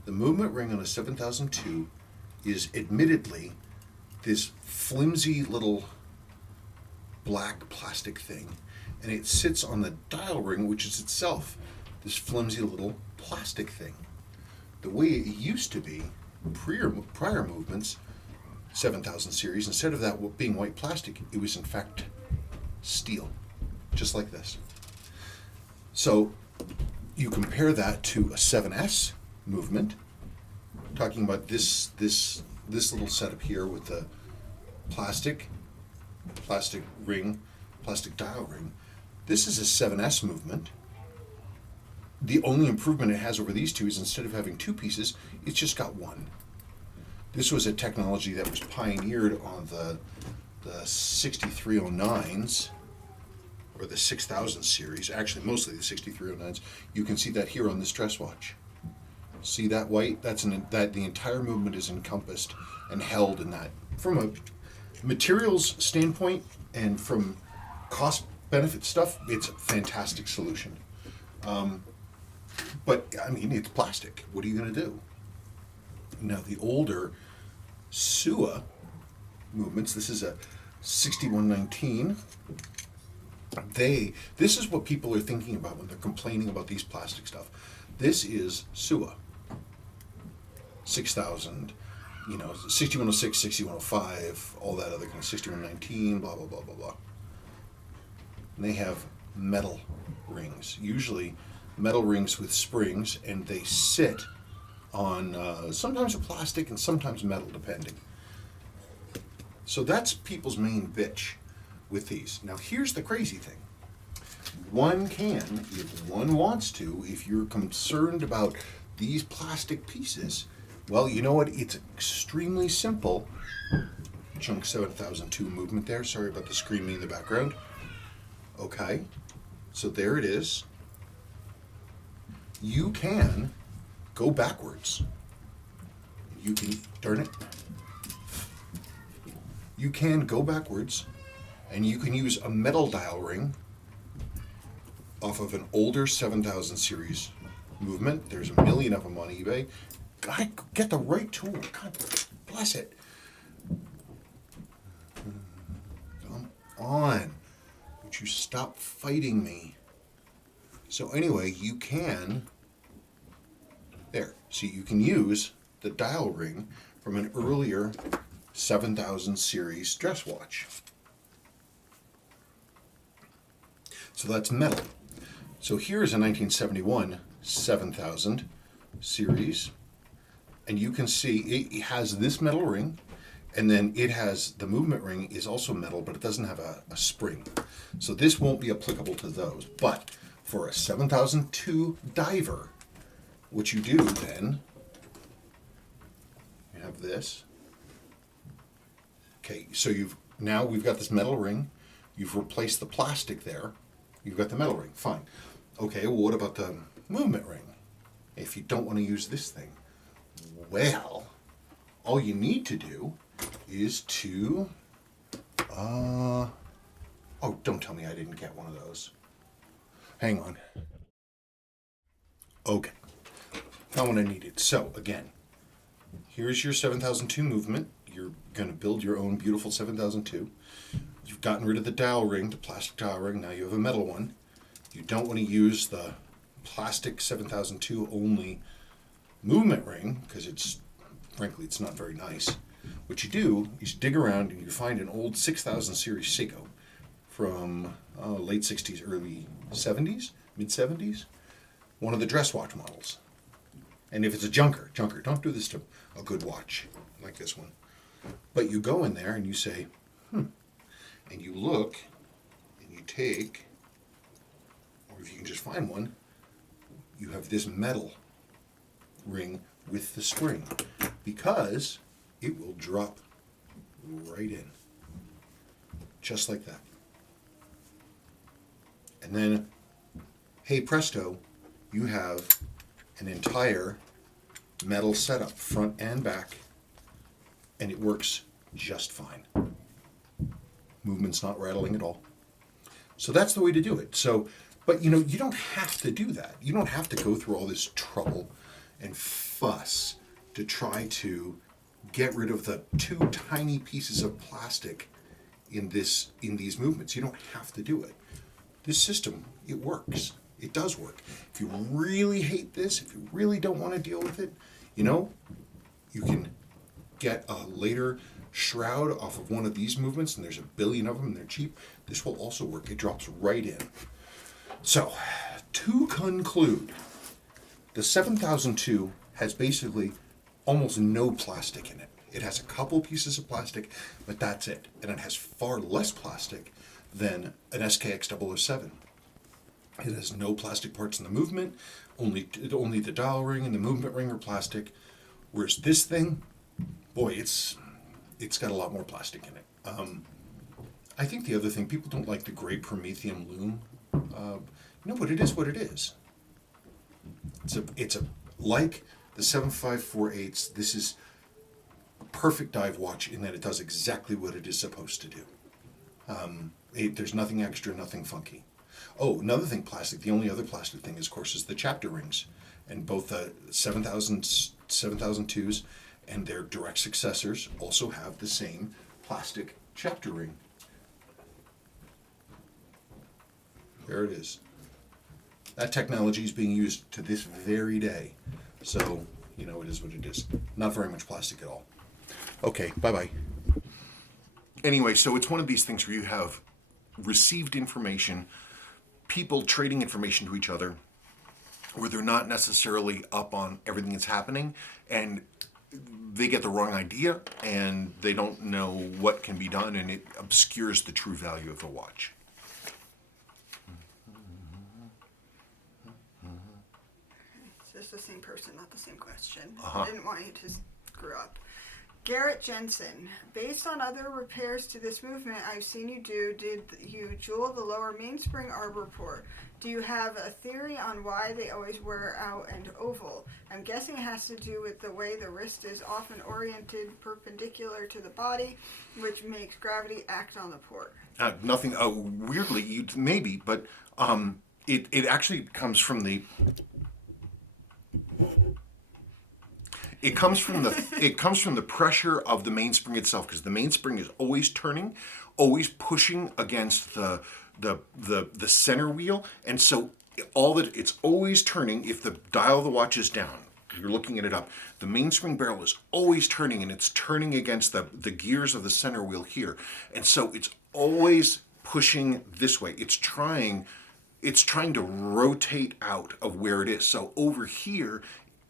The movement ring on a 7002 is admittedly this flimsy little black plastic thing, and it sits on the dial ring, which is itself this flimsy little plastic thing. The way it used to be, prior movements, 7000 series, instead of that being white plastic, it was in fact steel, just like this. So you compare that to a 7S movement, talking about this little setup here with the plastic ring, plastic dial ring. This is a 7S movement. The only improvement it has over these two is instead of having two pieces, it's just got one. This was a technology that was pioneered on the 6309s, or the 6000 series, actually mostly the 6309s. You can see that here on this dress watch. See that white? That the entire movement is encompassed and held in that. From a materials standpoint and from cost benefit stuff, it's a fantastic solution. But I mean, it's plastic. What are you going to do? Now the older SUA movements. This is a 6119. This is what people are thinking about when they're complaining about these plastic stuff. This is SUA. 6,000, 6106, 6105, all that other kind of 6119, blah, blah, blah, blah, blah. And they have metal rings, usually metal rings with springs, and they sit on sometimes a plastic and sometimes metal, depending. So that's people's main bitch with these. Now, here's the crazy thing. One can, if one wants to, if you're concerned about these plastic pieces, well, you know what? It's extremely simple. Chunk 7002 movement there. Sorry about the screaming in the background. Okay, so there it is. You can go backwards. You can, darn it. You can go backwards, and you can use a metal dial ring off of an older 7000 series movement. There's a million of them on eBay. Gotta get the right tool. God bless it. Come on. Would you stop fighting me? So anyway, you can, there. See, you can use the dial ring from an earlier 7000 series dress watch. So that's metal. So here's a 1971 7000 series, and you can see it has this metal ring, and then it has the movement ring is also metal, but it doesn't have a spring. So this won't be applicable to those. But for a 7002 diver, what you do then, you have this. Okay, so we've got this metal ring. You've replaced the plastic there. You've got the metal ring. Fine. Okay, well, what about the movement ring? If you don't want to use this thing, well, all you need to do is to, oh, don't tell me I didn't get one of those. Hang on. Okay, found what I needed. So again, here's your 7002 movement. You're going to build your own beautiful 7002. You've gotten rid of the dial ring, the plastic dial ring. Now you have a metal one. You don't want to use the plastic 7002 only movement ring because frankly, it's not very nice. What you do is dig around and you find an old 6000 series Seiko from late 60s, early 70s, mid 70s. One of the dress watch models. And if it's a junker, don't do this to a good watch like this one. But you go in there and you say, and you look and you take, or if you can just find one, you have this metal ring with the spring because it will drop right in, just like that. And then, hey presto, you have an entire metal setup, front and back, and it works just fine. Movement's not rattling at all. So that's the way to do it. So, but you don't have to do that. You don't have to go through all this trouble and fuss to try to get rid of the two tiny pieces of plastic in these movements. You don't have to do it. This system, it works. It does work. If you really hate this, if you really don't want to deal with it, you can get a later shroud off of one of these movements, and there's a billion of them, and they're cheap. This will also work. It drops right in. So, to conclude, the 7002 has basically almost no plastic in it. It has a couple pieces of plastic, but that's it. And it has far less plastic than an SKX 007. It has no plastic parts in the movement, only the dial ring and the movement ring are plastic. Whereas this thing, boy, it's got a lot more plastic in it. I think the other thing, people don't like the gray Prometheum loom. But it is what it is. It's like The 7548s, this is a perfect dive watch in that it does exactly what it is supposed to do. There's nothing extra, nothing funky. Oh, another thing plastic, the only other plastic thing, is, of course, is the chapter rings. And both the 7002s and their direct successors also have the same plastic chapter ring. There it is. That technology is being used to this very day. So, you know, it is what it is. Not very much plastic at all. Okay, bye-bye. Anyway, so it's one of these things where you have received information, people trading information to each other, where they're not necessarily up on everything that's happening, and they get the wrong idea, and they don't know what can be done, and it obscures the true value of the watch. It's just the same person, not the same question. Uh-huh. I didn't want you to screw up. Garrett Jensen, based on other repairs to this movement I've seen you do, did you jewel the lower mainspring arbor port? Do you have a theory on why they always wear out and oval? I'm guessing it has to do with the way the wrist is often oriented perpendicular to the body, which makes gravity act on the port. Nothing, weirdly, maybe, but it actually comes from the... It comes from the pressure of the mainspring itself, because the mainspring is always turning, always pushing against the center wheel, and so it's always turning. If the dial of the watch is down, you're looking at it up, the mainspring barrel is always turning, and it's turning against the gears of the center wheel here, and so it's always pushing this way. It's trying to rotate out of where it is. So over here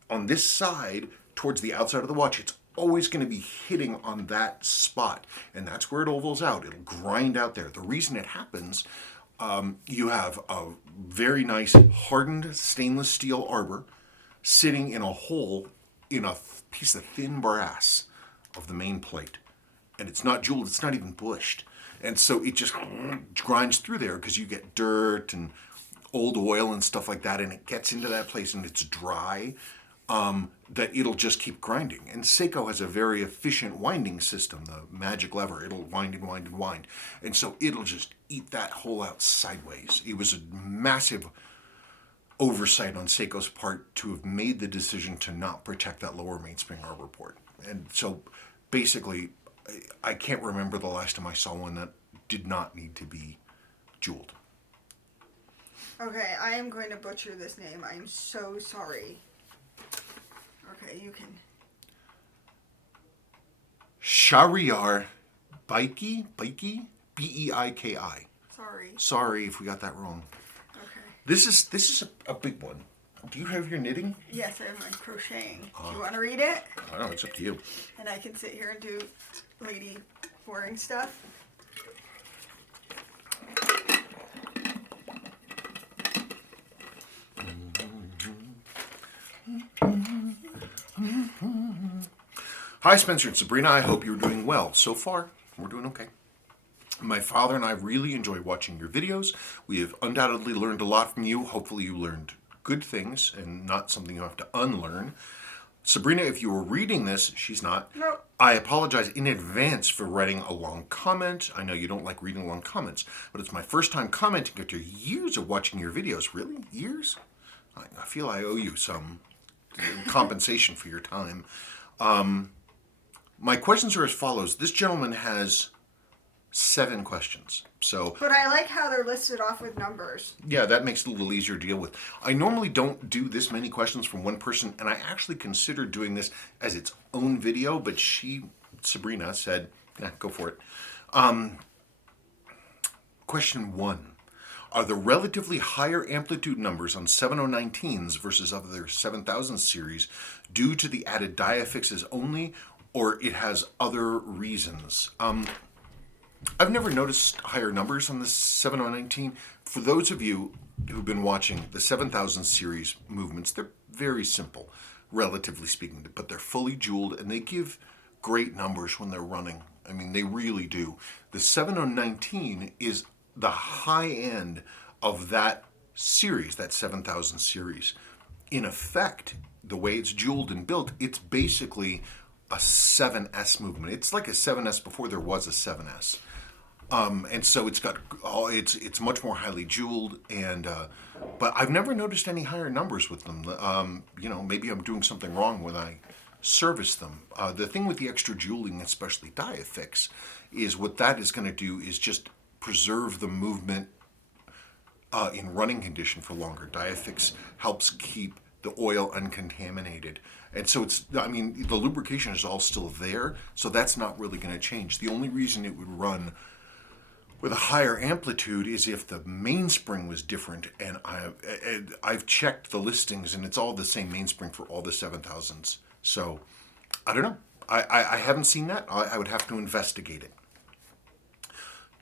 on this side, towards the outside of the watch, it's always going to be hitting on that spot, and that's where it ovals out. It'll grind out there. The reason it happens, you have a very nice hardened stainless steel arbor sitting in a hole in a piece of thin brass of the main plate, and it's not jeweled, it's not even bushed, and so it just grinds through there because you get dirt and old oil and stuff like that, and it gets into that place and it's dry. That it'll just keep grinding. And Seiko has a very efficient winding system, the magic lever. It'll wind and wind and wind. And so it'll just eat that hole out sideways. It was a massive oversight on Seiko's part to have made the decision to not protect that lower mainspring arbor port. And so basically, I can't remember the last time I saw one that did not need to be jeweled. Okay, I am going to butcher this name. I am so sorry. Okay, you can. Shahryar Beiki, Beiki. Sorry. Sorry if we got that wrong. Okay. This is a big one. Do you have your knitting? Yes, I have my crocheting. Do you want to read it? I don't know, it's up to you. And I can sit here and do lady boring stuff. Hi, Spencer and Sabrina. I hope you're doing well. So far, we're doing okay. My father and I really enjoy watching your videos. We have undoubtedly learned a lot from you. Hopefully you learned good things and not something you have to unlearn. Sabrina, if you were reading this, she's not. Nope. I apologize in advance for writing a long comment. I know you don't like reading long comments, but it's my first time commenting after years of watching your videos. Really? Years? I feel I owe you some compensation for your time. My questions are as follows. This gentleman has 7 questions. So, But I like how they're listed off with numbers. yeah, that makes it a little easier to deal with. I normally don't do this many questions from one person, and I actually considered doing this as its own video, but Sabrina, said, yeah, go for it. Question 1. Are the relatively higher amplitude numbers on 7019s versus other 7000 series due to the added die affixes only, or it has other reasons? I've never noticed higher numbers on the 7019. For those of you who've been watching the 7000 series movements, they're very simple, relatively speaking, but they're fully jeweled and they give great numbers when they're running. I mean, they really do. The 7019 is the high end of that series, that 7000 series. In effect, the way it's jeweled and built, it's basically a 7S movement. It's like a 7S before there was a 7S. And so it's got all it's much more highly jeweled, and but I've never noticed any higher numbers with them. Maybe I'm doing something wrong when I service them. The thing with the extra jeweling, especially Diafix, is what that is going to do is just preserve the movement in running condition for longer. Diafix helps keep the oil uncontaminated. And so the lubrication is all still there, so that's not really going to change. The only reason it would run with a higher amplitude is if the mainspring was different, and I've checked the listings, and it's all the same mainspring for all the 7000s. So, I don't know. I haven't seen that. I would have to investigate it.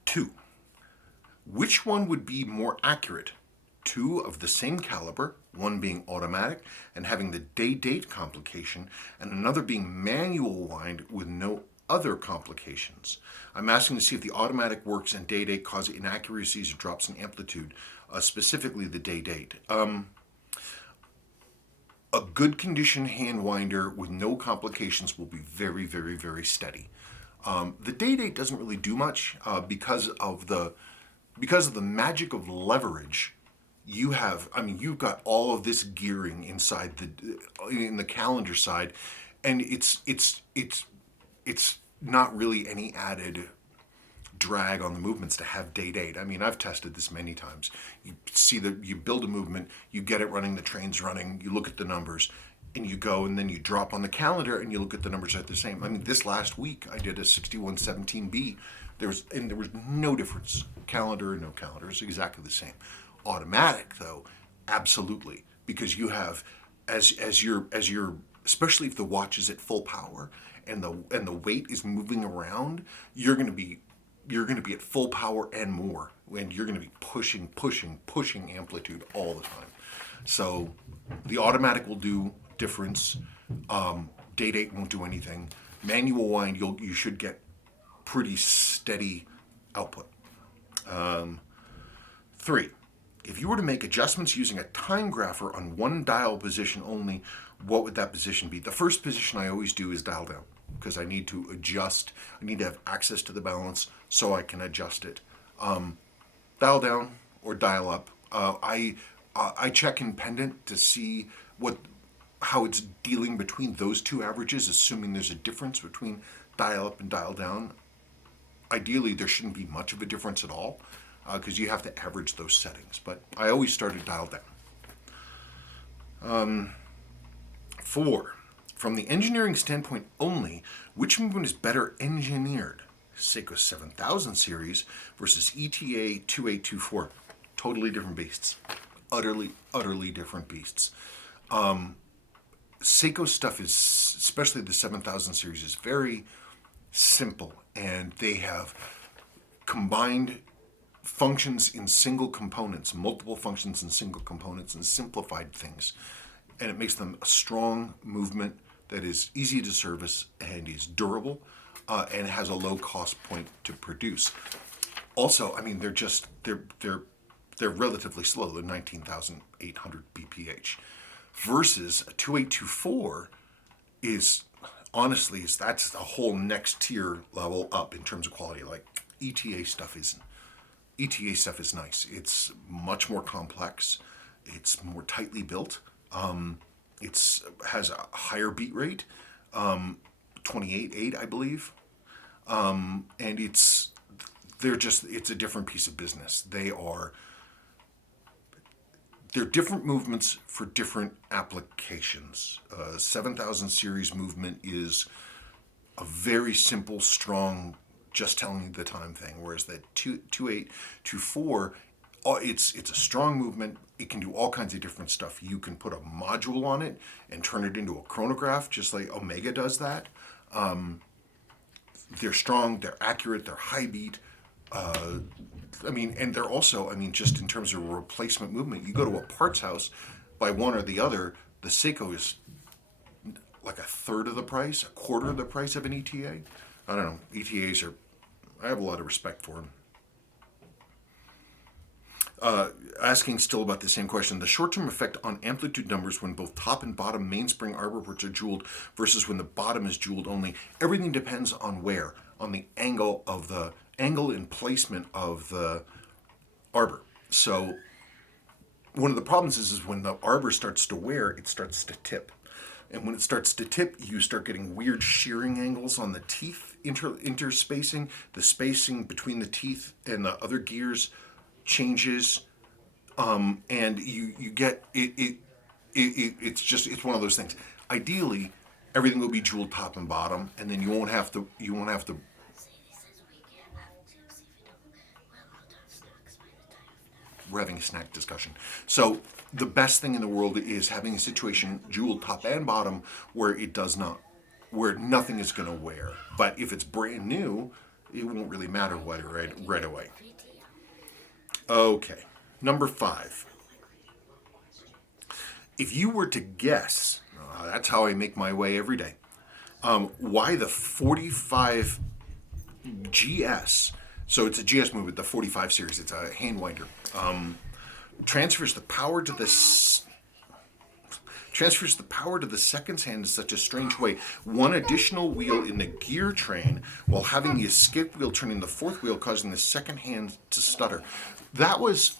2. Which one would be more accurate? 2 of the same caliber, one being automatic and having the day-date complication, and another being manual wind with no other complications. I'm asking to see if the automatic works and day-date cause inaccuracies or drops in amplitude, specifically the day-date. A good condition hand winder with no complications will be very, very, very steady. The day-date doesn't really do much because of the magic of leverage. You've got all of this gearing inside in the calendar side, and it's not really any added drag on the movements to have day-date. I've tested this many times. You build a movement, you get it running, the train's running, you look at the numbers, and you go, and then you drop on the calendar and you look at the numbers at the same. This last week I did a 6117B. There was no difference. Calendar or no calendar, it's exactly the same. Automatic though, absolutely, because you have as you're especially if the watch is at full power and the weight is moving around, you're going to be at full power and more, and you're going to be pushing amplitude all the time. So the automatic will do difference. Day-date won't do anything. Manual wind, you should get pretty steady output. 3. If you were to make adjustments using a time grapher on one dial position only, what would that position be? The first position I always do is dial down, because I need to adjust. I need to have access to the balance so I can adjust it. Dial down or dial up. I check in pendant to see how it's dealing between those two averages, assuming there's a difference between dial up and dial down. Ideally, there shouldn't be much of a difference at all, because you have to average those settings. But I always start at dial down. 4. From the engineering standpoint only, which movement is better engineered? Seiko 7000 series versus ETA 2824. Totally different beasts. Utterly different beasts. Seiko stuff is, especially the 7000 series, is very simple, and they have combined functions in single components, multiple functions in single components, and simplified things. And it makes them a strong movement that is easy to service and is durable, and has a low cost point to produce. Also, they're relatively slow. They're 19,800 BPH, versus a 2824 that's a whole next tier level up in terms of quality. Like ETA stuff isn't. ETA stuff is nice. It's much more complex. It's more tightly built. It has a higher beat rate, 28.8, I believe. And it's a different piece of business. They're different movements for different applications. 7000 series movement is a very simple, strong, just telling you the time thing, whereas the 2824, it's a strong movement. It can do all kinds of different stuff. You can put a module on it and turn it into a chronograph, just like Omega does that. They're strong, they're accurate, they're high beat. And they're also, just in terms of replacement movement, you go to a parts house, buy one or the other, the Seiko is like a third of the price, a quarter of the price of an ETA. I don't know. ETAs I have a lot of respect for them. asking still about the same question. The short-term effect on amplitude numbers when both top and bottom mainspring arbor ports are jeweled versus when the bottom is jeweled only. Everything depends on where, on the angle and placement of the arbor. So one of the problems is when the arbor starts to wear, it starts to tip. And when it starts to tip, you start getting weird shearing angles on the teeth interspacing. The spacing between the teeth and the other gears changes, and you get it. It's one of those things. Ideally, everything will be jeweled top and bottom, and then you won't have to. We're having a snack discussion. So the best thing in the world is having a situation jeweled top and bottom where where nothing is going to wear. But if it's brand new, it won't really matter right away. Okay, number 5. If you were to guess, that's how I make my way every day, why the 45 GS, so it's a GS movement, the 45 series, it's a hand winder, transfers the power to the seconds hand in such a strange way. One additional wheel in the gear train while having the escape wheel turning the fourth wheel, causing the second hand to stutter. That was...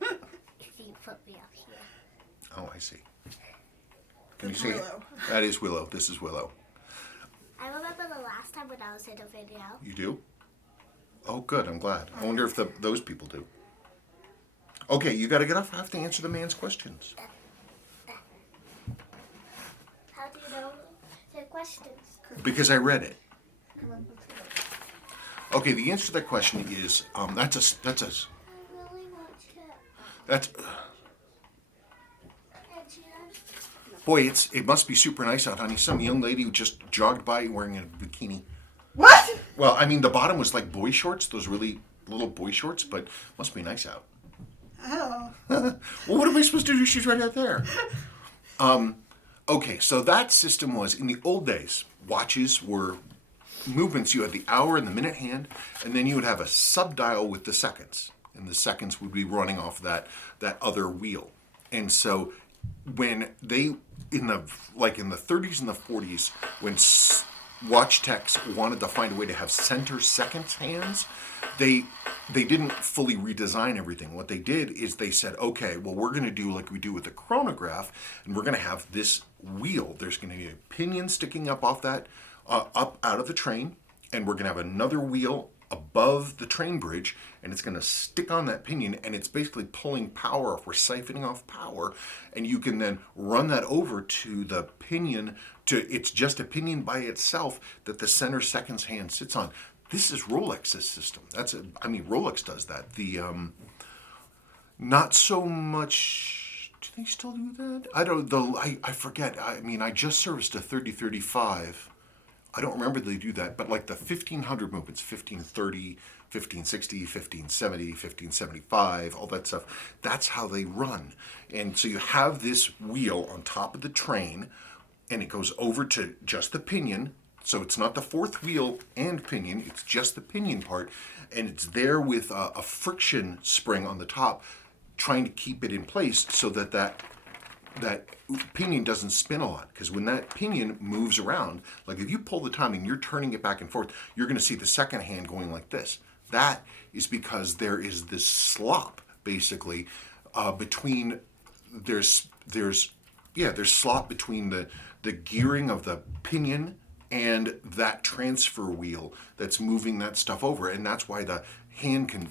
If you put me up here. Oh, I see. Can you That's see it? Willow. That is Willow. This is Willow. I remember the last time when I was in a video. You do? Oh, good. I'm glad. I wonder if those people do. Okay, you got to get off. I have to answer the man's questions. How do you know the questions? Because I read it. Come on, let's go. Okay, the answer to that question is I really want to. that's And you know, boy, it must be super nice out, honey. Some young lady who just jogged by wearing a bikini. What? Well, I mean, the bottom was like boy shorts, those really little boy shorts, but must be nice out. Oh. Well, what am I supposed to do? She's right out there. Okay, so that system was, in the old days, watches were movements. You had the hour and the minute hand, and then you would have a subdial with the seconds. And the seconds would be running off that other wheel. And so when they, in the 30s and the 40s, when watch techs wanted to find a way to have center seconds hands, they didn't fully redesign everything. What they did is they said, okay, well, we're going to do like we do with the chronograph, and we're going to have this wheel. There's going to be a pinion sticking up off that, up out of the train, and we're going to have another wheel above the train bridge, and it's going to stick on that pinion, and it's basically pulling power off. We're siphoning off power, and you can then run that over to the pinion. It's just a pinion by itself that the center seconds hand sits on. This is Rolex's system. Rolex does that. The not so much. Do they still do that? I forget. I mean, I just serviced a 3035. I don't remember they do that, but like the 1500 movements, 1530, 1560, 1570, 1575, all that stuff, that's how they run. And so you have this wheel on top of the train, and it goes over to just the pinion. So it's not the fourth wheel and pinion, it's just the pinion part, and it's there with a friction spring on the top trying to keep it in place so that pinion doesn't spin a lot. Because when that pinion moves around, like if you pull the timing, you're turning it back and forth, you're going to see the second hand going like this. That is because there is this slop, basically, between there's slop between the gearing of the pinion and that transfer wheel that's moving that stuff over, and that's why the hand can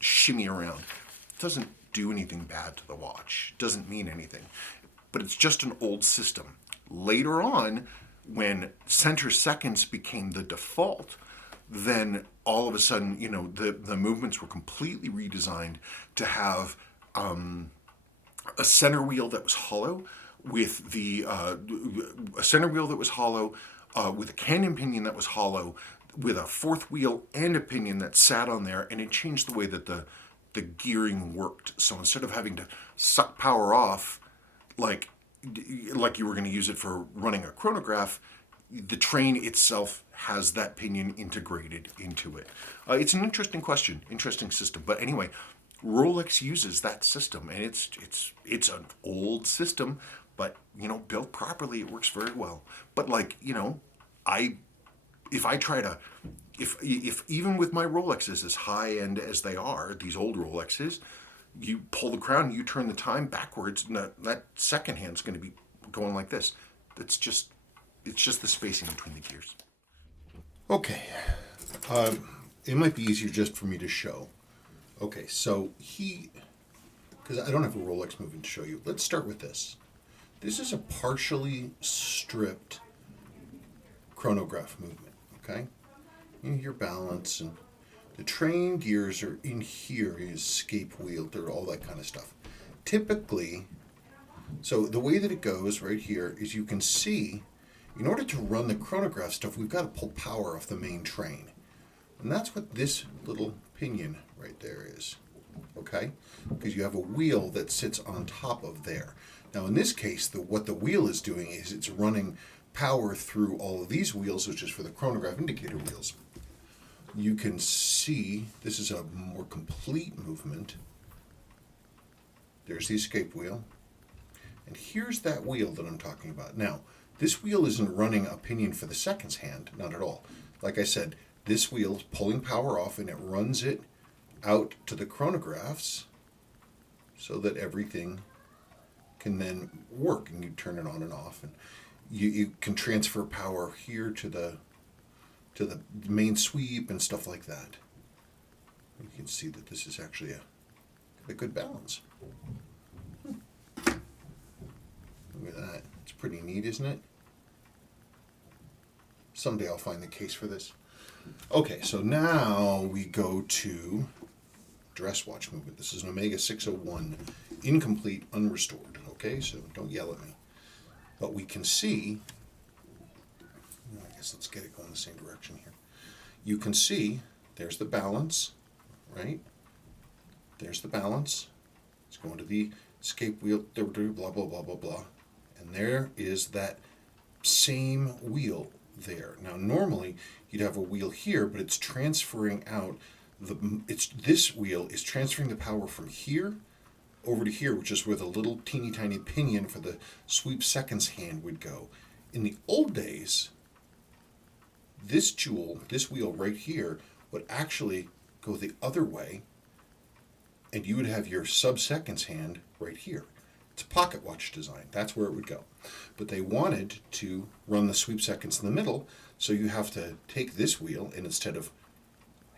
shimmy around. It doesn't do anything bad to the watch. It doesn't mean anything. But it's just an old system. Later on, when center seconds became the default, then all of a sudden, the movements were completely redesigned to have a center wheel that was hollow with with a cannon pinion that was hollow, with a fourth wheel and a pinion that sat on there, and it changed the way that the gearing worked. So instead of having to suck power off like you were going to use it for running a chronograph, the train itself has that pinion integrated into it. It's an interesting question, interesting system. But anyway, Rolex uses that system, and it's an old system, but built properly, it works very well. But I if I try to, if even with my Rolexes as high end as they are, these old Rolexes, you pull the crown, you turn the time backwards, and that second hand's going to be going like this. It's just the spacing between the gears. Okay. It might be easier just for me to show. Okay, so because I don't have a Rolex movement to show you. Let's start with this. This is a partially stripped chronograph movement, okay? Your balance and the train gears are in here, is escape wheel, all that kind of stuff. Typically, so the way that it goes right here is you can see, in order to run the chronograph stuff, we've got to pull power off the main train. And that's what this little pinion right there is, okay? Because you have a wheel that sits on top of there. Now in this case, what the wheel is doing is it's running power through all of these wheels, which is for the chronograph indicator wheels. You can see this is a more complete movement. There's the escape wheel. And here's that wheel that I'm talking about. Now, this wheel isn't running a pinion for the seconds hand, not at all. Like I said, this wheel is pulling power off and it runs it out to the chronographs so that everything can then work, and you turn it on and off, and you can transfer power here to the main sweep and stuff like that. You can see that this is actually a good balance. Look at that. It's pretty neat, isn't it? Someday I'll find the case for this. Okay, so now we go to dress watch movement. This is an Omega 601, incomplete, unrestored. Okay, so don't yell at me. But we can see, I guess let's get it going the same direction here. You can see there's the balance, right? There's the balance. It's going to the escape wheel, blah, blah, blah, blah, blah. And there is that same wheel there. Now, normally you'd have a wheel here, but it's transferring out this wheel is transferring the power from here over to here, which is where the little teeny tiny pinion for the sweep seconds hand would go. In the old days, this wheel right here, would actually go the other way, and you would have your sub-seconds hand right here. It's a pocket watch design. That's where it would go. But they wanted to run the sweep seconds in the middle, so you have to take this wheel, and instead of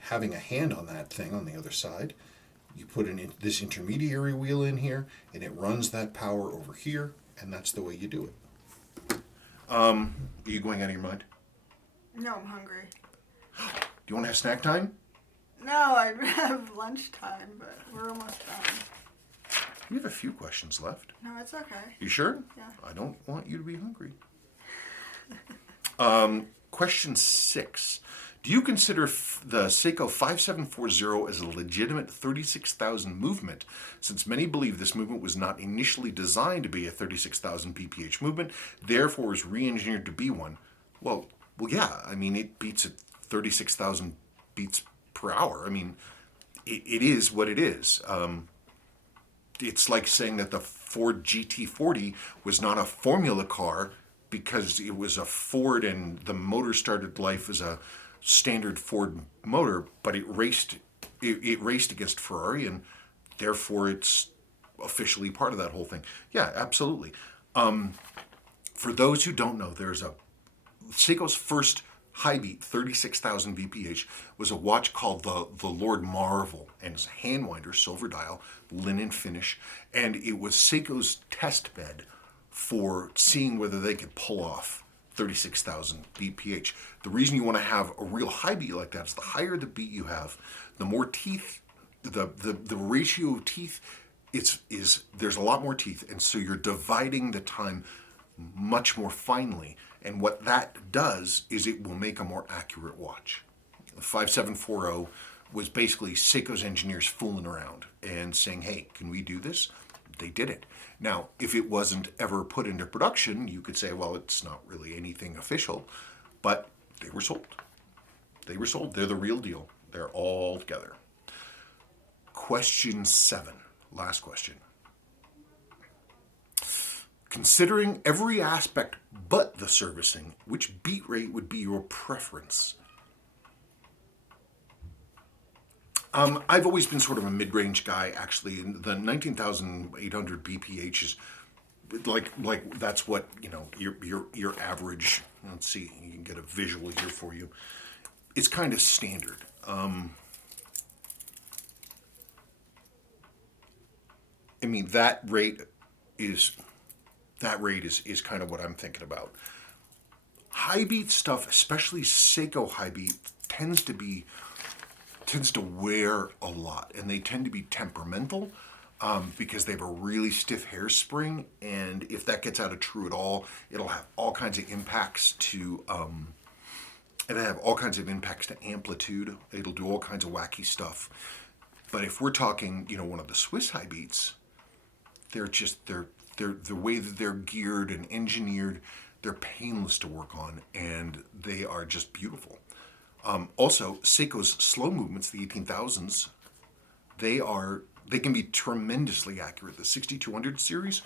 having a hand on that thing on the other side, you put this intermediary wheel in here, and it runs that power over here, and that's the way you do it. Are you going out of your mind? No, I'm hungry. Do you want to have snack time? No, I have lunchtime, but we're almost done. We have a few questions left. No, it's okay. You sure? Yeah. I don't want you to be hungry. Question 6. Do you consider the Seiko 5740 as a legitimate 36,000 movement, since many believe this movement was not initially designed to be a 36,000 BPH movement, therefore was re-engineered to be one? Well, yeah. I mean, it beats at 36,000 beats per hour. I mean, it is what it is. It's like saying that the Ford GT40 was not a formula car because it was a Ford and the motor started life as a standard Ford motor, but it raced against Ferrari, and therefore it's officially part of that whole thing. Yeah, absolutely. For those who don't know, there's Seiko's first high beat 36,000 BPH was a watch called the Lord Marvel, and it's a hand winder, silver dial, linen finish, and it was Seiko's test bed for seeing whether they could pull off 36,000 BPH. The reason you want to have a real high beat like that is the higher the beat you have, the more teeth, the ratio of teeth is there's a lot more teeth, and so you're dividing the time much more finely. And what that does is it will make a more accurate watch. The 5740 was basically Seiko's engineers fooling around and saying, hey, can we do this? they did it. Now, if it wasn't ever put into production, you could say, well, it's not really anything official, but they were sold. They were sold. They're the real deal. They're all together. Question 7, last question. Considering every aspect but the servicing, which beat rate would be your preference? I've always been sort of a mid-range guy, actually. And the 19,800 BPH is like that's what, you know, your average. Let's see, you can get a visual here for you. It's kind of standard. I mean, that rate is kind of what I'm thinking about. High beat stuff, especially Seiko high beat, tends to wear a lot, and they tend to be temperamental because they have a really stiff hairspring, and if that gets out of true at all, it'll have all kinds of impacts to amplitude. It'll do all kinds of wacky stuff. But if we're talking, you know, one of the Swiss high beats, they're the way that they're geared and engineered, they're painless to work on, and they are just beautiful. Also, Seiko's slow movements, the 18,000s, they can be tremendously accurate. The 6200 series,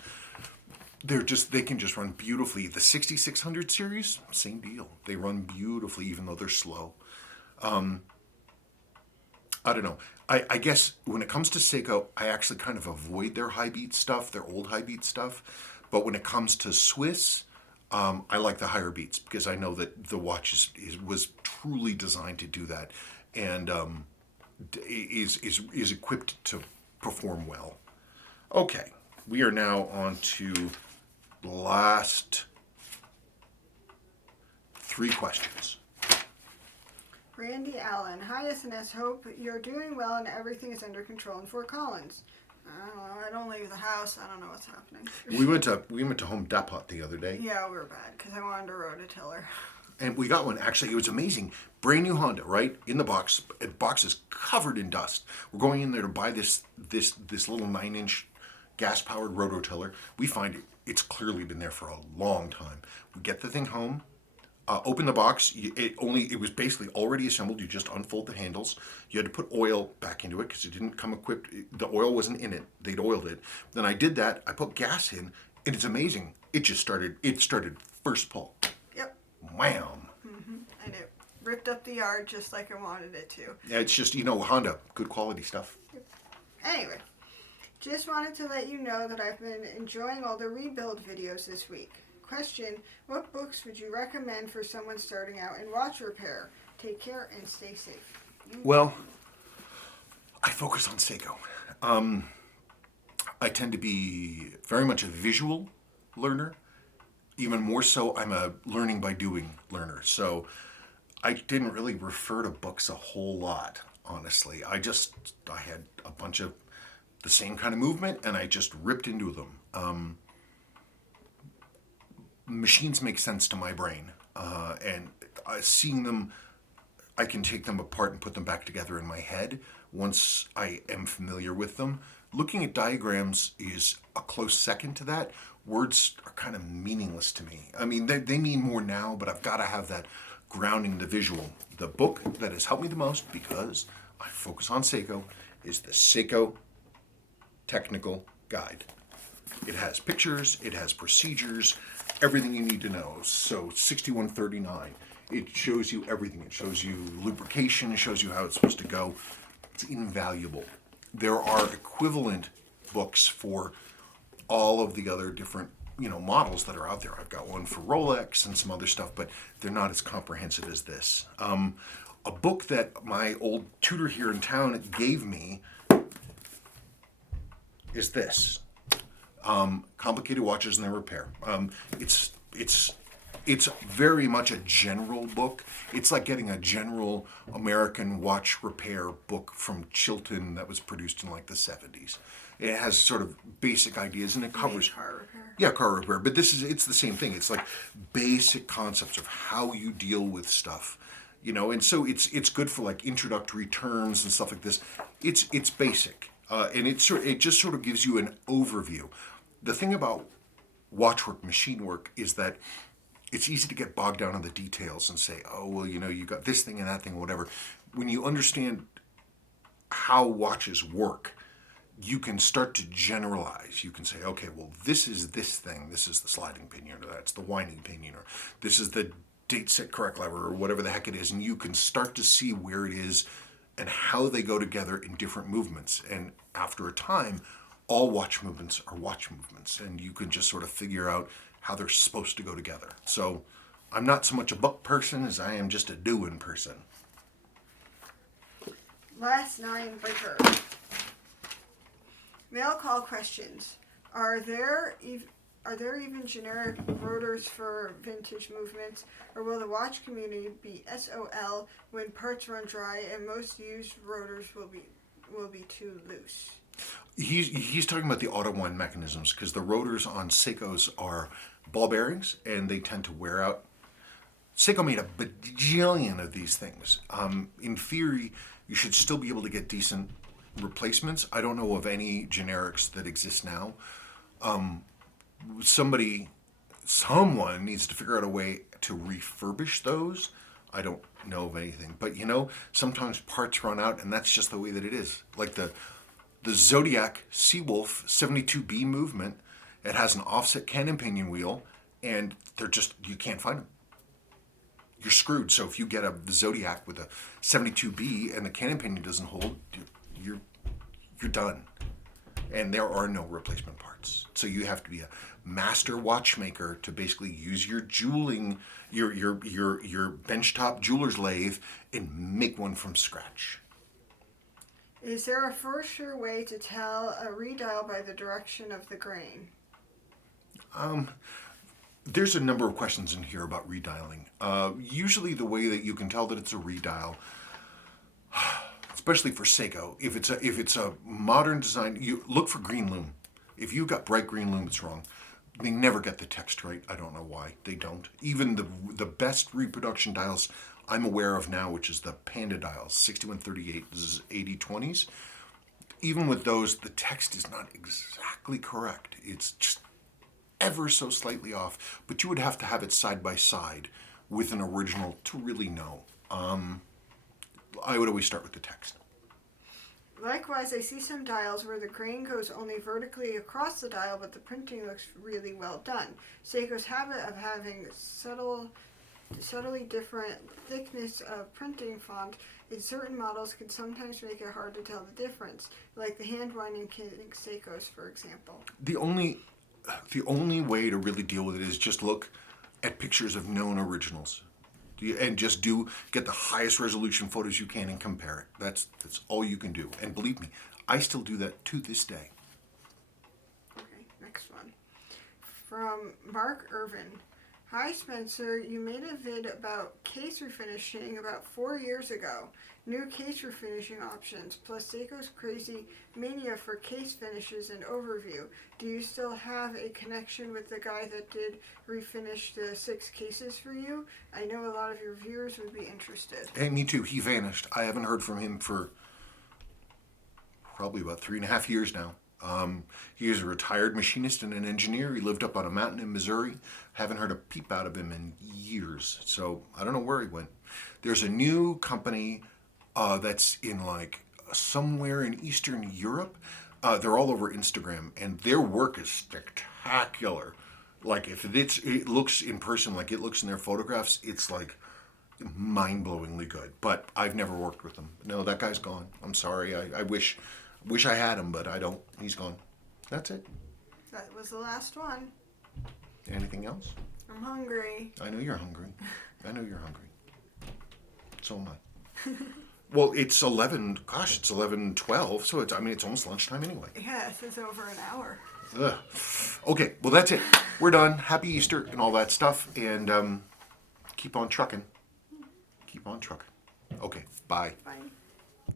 they can just run beautifully. The 6600 series, same deal. They run beautifully even though they're slow. I don't know. I guess when it comes to Seiko, I actually kind of avoid their high beat stuff, their old high beat stuff. But when it comes to Swiss, I like the higher beats because I know that the watch was truly designed to do that, and is equipped to perform well. Okay, we are now on to the last 3 questions. Randy Allen. Hi, SNS. Hope you're doing well and everything is under control in Fort Collins. I don't know. I don't leave the house. I don't know what's happening. We went to Home Depot the other day. Yeah, we were bad because I wanted a rototiller. And we got one. Actually, it was amazing. Brand new Honda, right? In the box. The box is covered in dust. We're going in there to buy this little 9-inch gas-powered rototiller. We find it's clearly been there for a long time. We get the thing home. Open the box. It was basically already assembled. You just unfold the handles. You had to put oil back into it because it didn't come equipped. The oil wasn't in it. They'd oiled it. Then I did that. I put gas in, and it's amazing. It started first pull. Yep. Wham. And it ripped up the yard just like I wanted it to. Yeah, it's just, Honda, good quality stuff. Anyway, just wanted to let you know that I've been enjoying all the rebuild videos this week. Question, what books would you recommend for someone starting out in watch repair? Take care and stay safe. Well, I focus on Seiko. I tend to be very much a visual learner. Even more so, I'm a learning by doing learner. So I didn't really refer to books a whole lot, honestly. I had a bunch of the same kind of movement, and I just ripped into them. Machines make sense to my brain, and seeing them, I can take them apart and put them back together in my head once I am familiar with them. Looking at diagrams is a close second to that. Words are kind of meaningless to me. I mean, they mean more now, but I've got to have that grounding the visual. The book that has helped me the most, because I focus on Seiko, is the Seiko Technical Guide. It has pictures, it has procedures, everything you need to know. So 6139, it shows you everything. It shows you lubrication, it shows you how it's supposed to go. It's invaluable. There are equivalent books for all of the other different, models that are out there. I've got one for Rolex and some other stuff, but they're not as comprehensive as this. A book that my old tutor here in town gave me is this. Complicated Watches and Their Repair. It's very much a general book. It's like getting a general American watch repair book from Chilton that was produced in like the 70s. It has sort of basic ideas, and it covers car repair. Yeah, car repair. But it's the same thing. It's like basic concepts of how you deal with stuff. And so it's good for like introductory terms and stuff like this. It's basic. and it just sort of gives you an overview. The thing about watchwork, machine work, is that it's easy to get bogged down in the details and say, oh, well, you got this thing and that thing, whatever. When you understand how watches work, you can start to generalize. You can say, okay, well, this is this thing. This is the sliding pinion, or that's the winding pinion, or this is the date set correct lever, or whatever the heck it is. And you can start to see where it is and how they go together in different movements. And after a time, all watch movements are watch movements. And you can just sort of figure out how they're supposed to go together. So I'm not so much a book person as I am just a doing person. Last 9 breaker. Mail call questions. Are there even generic rotors for vintage movements, or will the watch community be SOL when parts run dry and most used rotors will be too loose? He's talking about the auto wind mechanisms, because the rotors on Seikos are ball bearings and they tend to wear out. Seiko made a bajillion of these things. In theory, you should still be able to get decent replacements. I don't know of any generics that exist now. Someone needs to figure out a way to refurbish those. I don't know of anything, but sometimes parts run out, and that's just the way that it is. Like the Zodiac Seawolf 72B movement, it has an offset cannon pinion wheel, and you can't find them. You're screwed. So if you get a Zodiac with a 72B and the cannon pinion doesn't hold, you're done. And there are no replacement parts. So you have to be a master watchmaker to basically use your jeweling, your benchtop jeweler's lathe, and make one from scratch. Is there a for sure way to tell a redial by the direction of the grain? There's a number of questions in here about redialing. Usually the way that you can tell that it's a redial, especially for Seiko, if it's a modern design, you look for green loom. If you've got bright green loom, it's wrong. They never get the text right. I don't know why. They don't. Even the best reproduction dials I'm aware of now, which is the Panda dials, 6138, this is 8020s. Even with those, the text is not exactly correct. It's just ever so slightly off. But you would have to have it side by side with an original to really know. I would always start with the text. Likewise, I see some dials where the grain goes only vertically across the dial, but the printing looks really well done. Seiko's habit of having subtly different thickness of printing font in certain models can sometimes make it hard to tell the difference, like the hand-winding Seikos, for example. The only way to really deal with it is just look at pictures of known originals. And just get the highest resolution photos you can and compare it. That's all you can do. And believe me, I still do that to this day. Okay, next one. From Mark Irvin. Hi Spencer, you made a vid about case refinishing about 4 years ago. New case refinishing options, plus Seiko's crazy mania for case finishes and overview. Do you still have a connection with the guy that did refinish the 6 cases for you? I know a lot of your viewers would be interested. Hey, me too. He vanished. I haven't heard from him for probably about 3.5 years now. He is a retired machinist and an engineer. He lived up on a mountain in Missouri. Haven't heard a peep out of him in years. So I don't know where he went. There's a new company that's in somewhere in Eastern Europe. They're all over Instagram, and their work is spectacular. Like if it looks in person like it looks in their photographs, it's like mind-blowingly good. But I've never worked with them. No, that guy's gone. I'm sorry. I wish I had him, but I don't. He's gone. That's it. That was the last one. Anything else? I'm hungry. I know you're hungry. So am I. Well, it's 11. Gosh, it's 11:12. So it's almost lunchtime anyway. Yes, it's over an hour. Ugh. Okay, well that's it. We're done. Happy Easter and all that stuff, and keep on trucking. Okay, bye. Bye.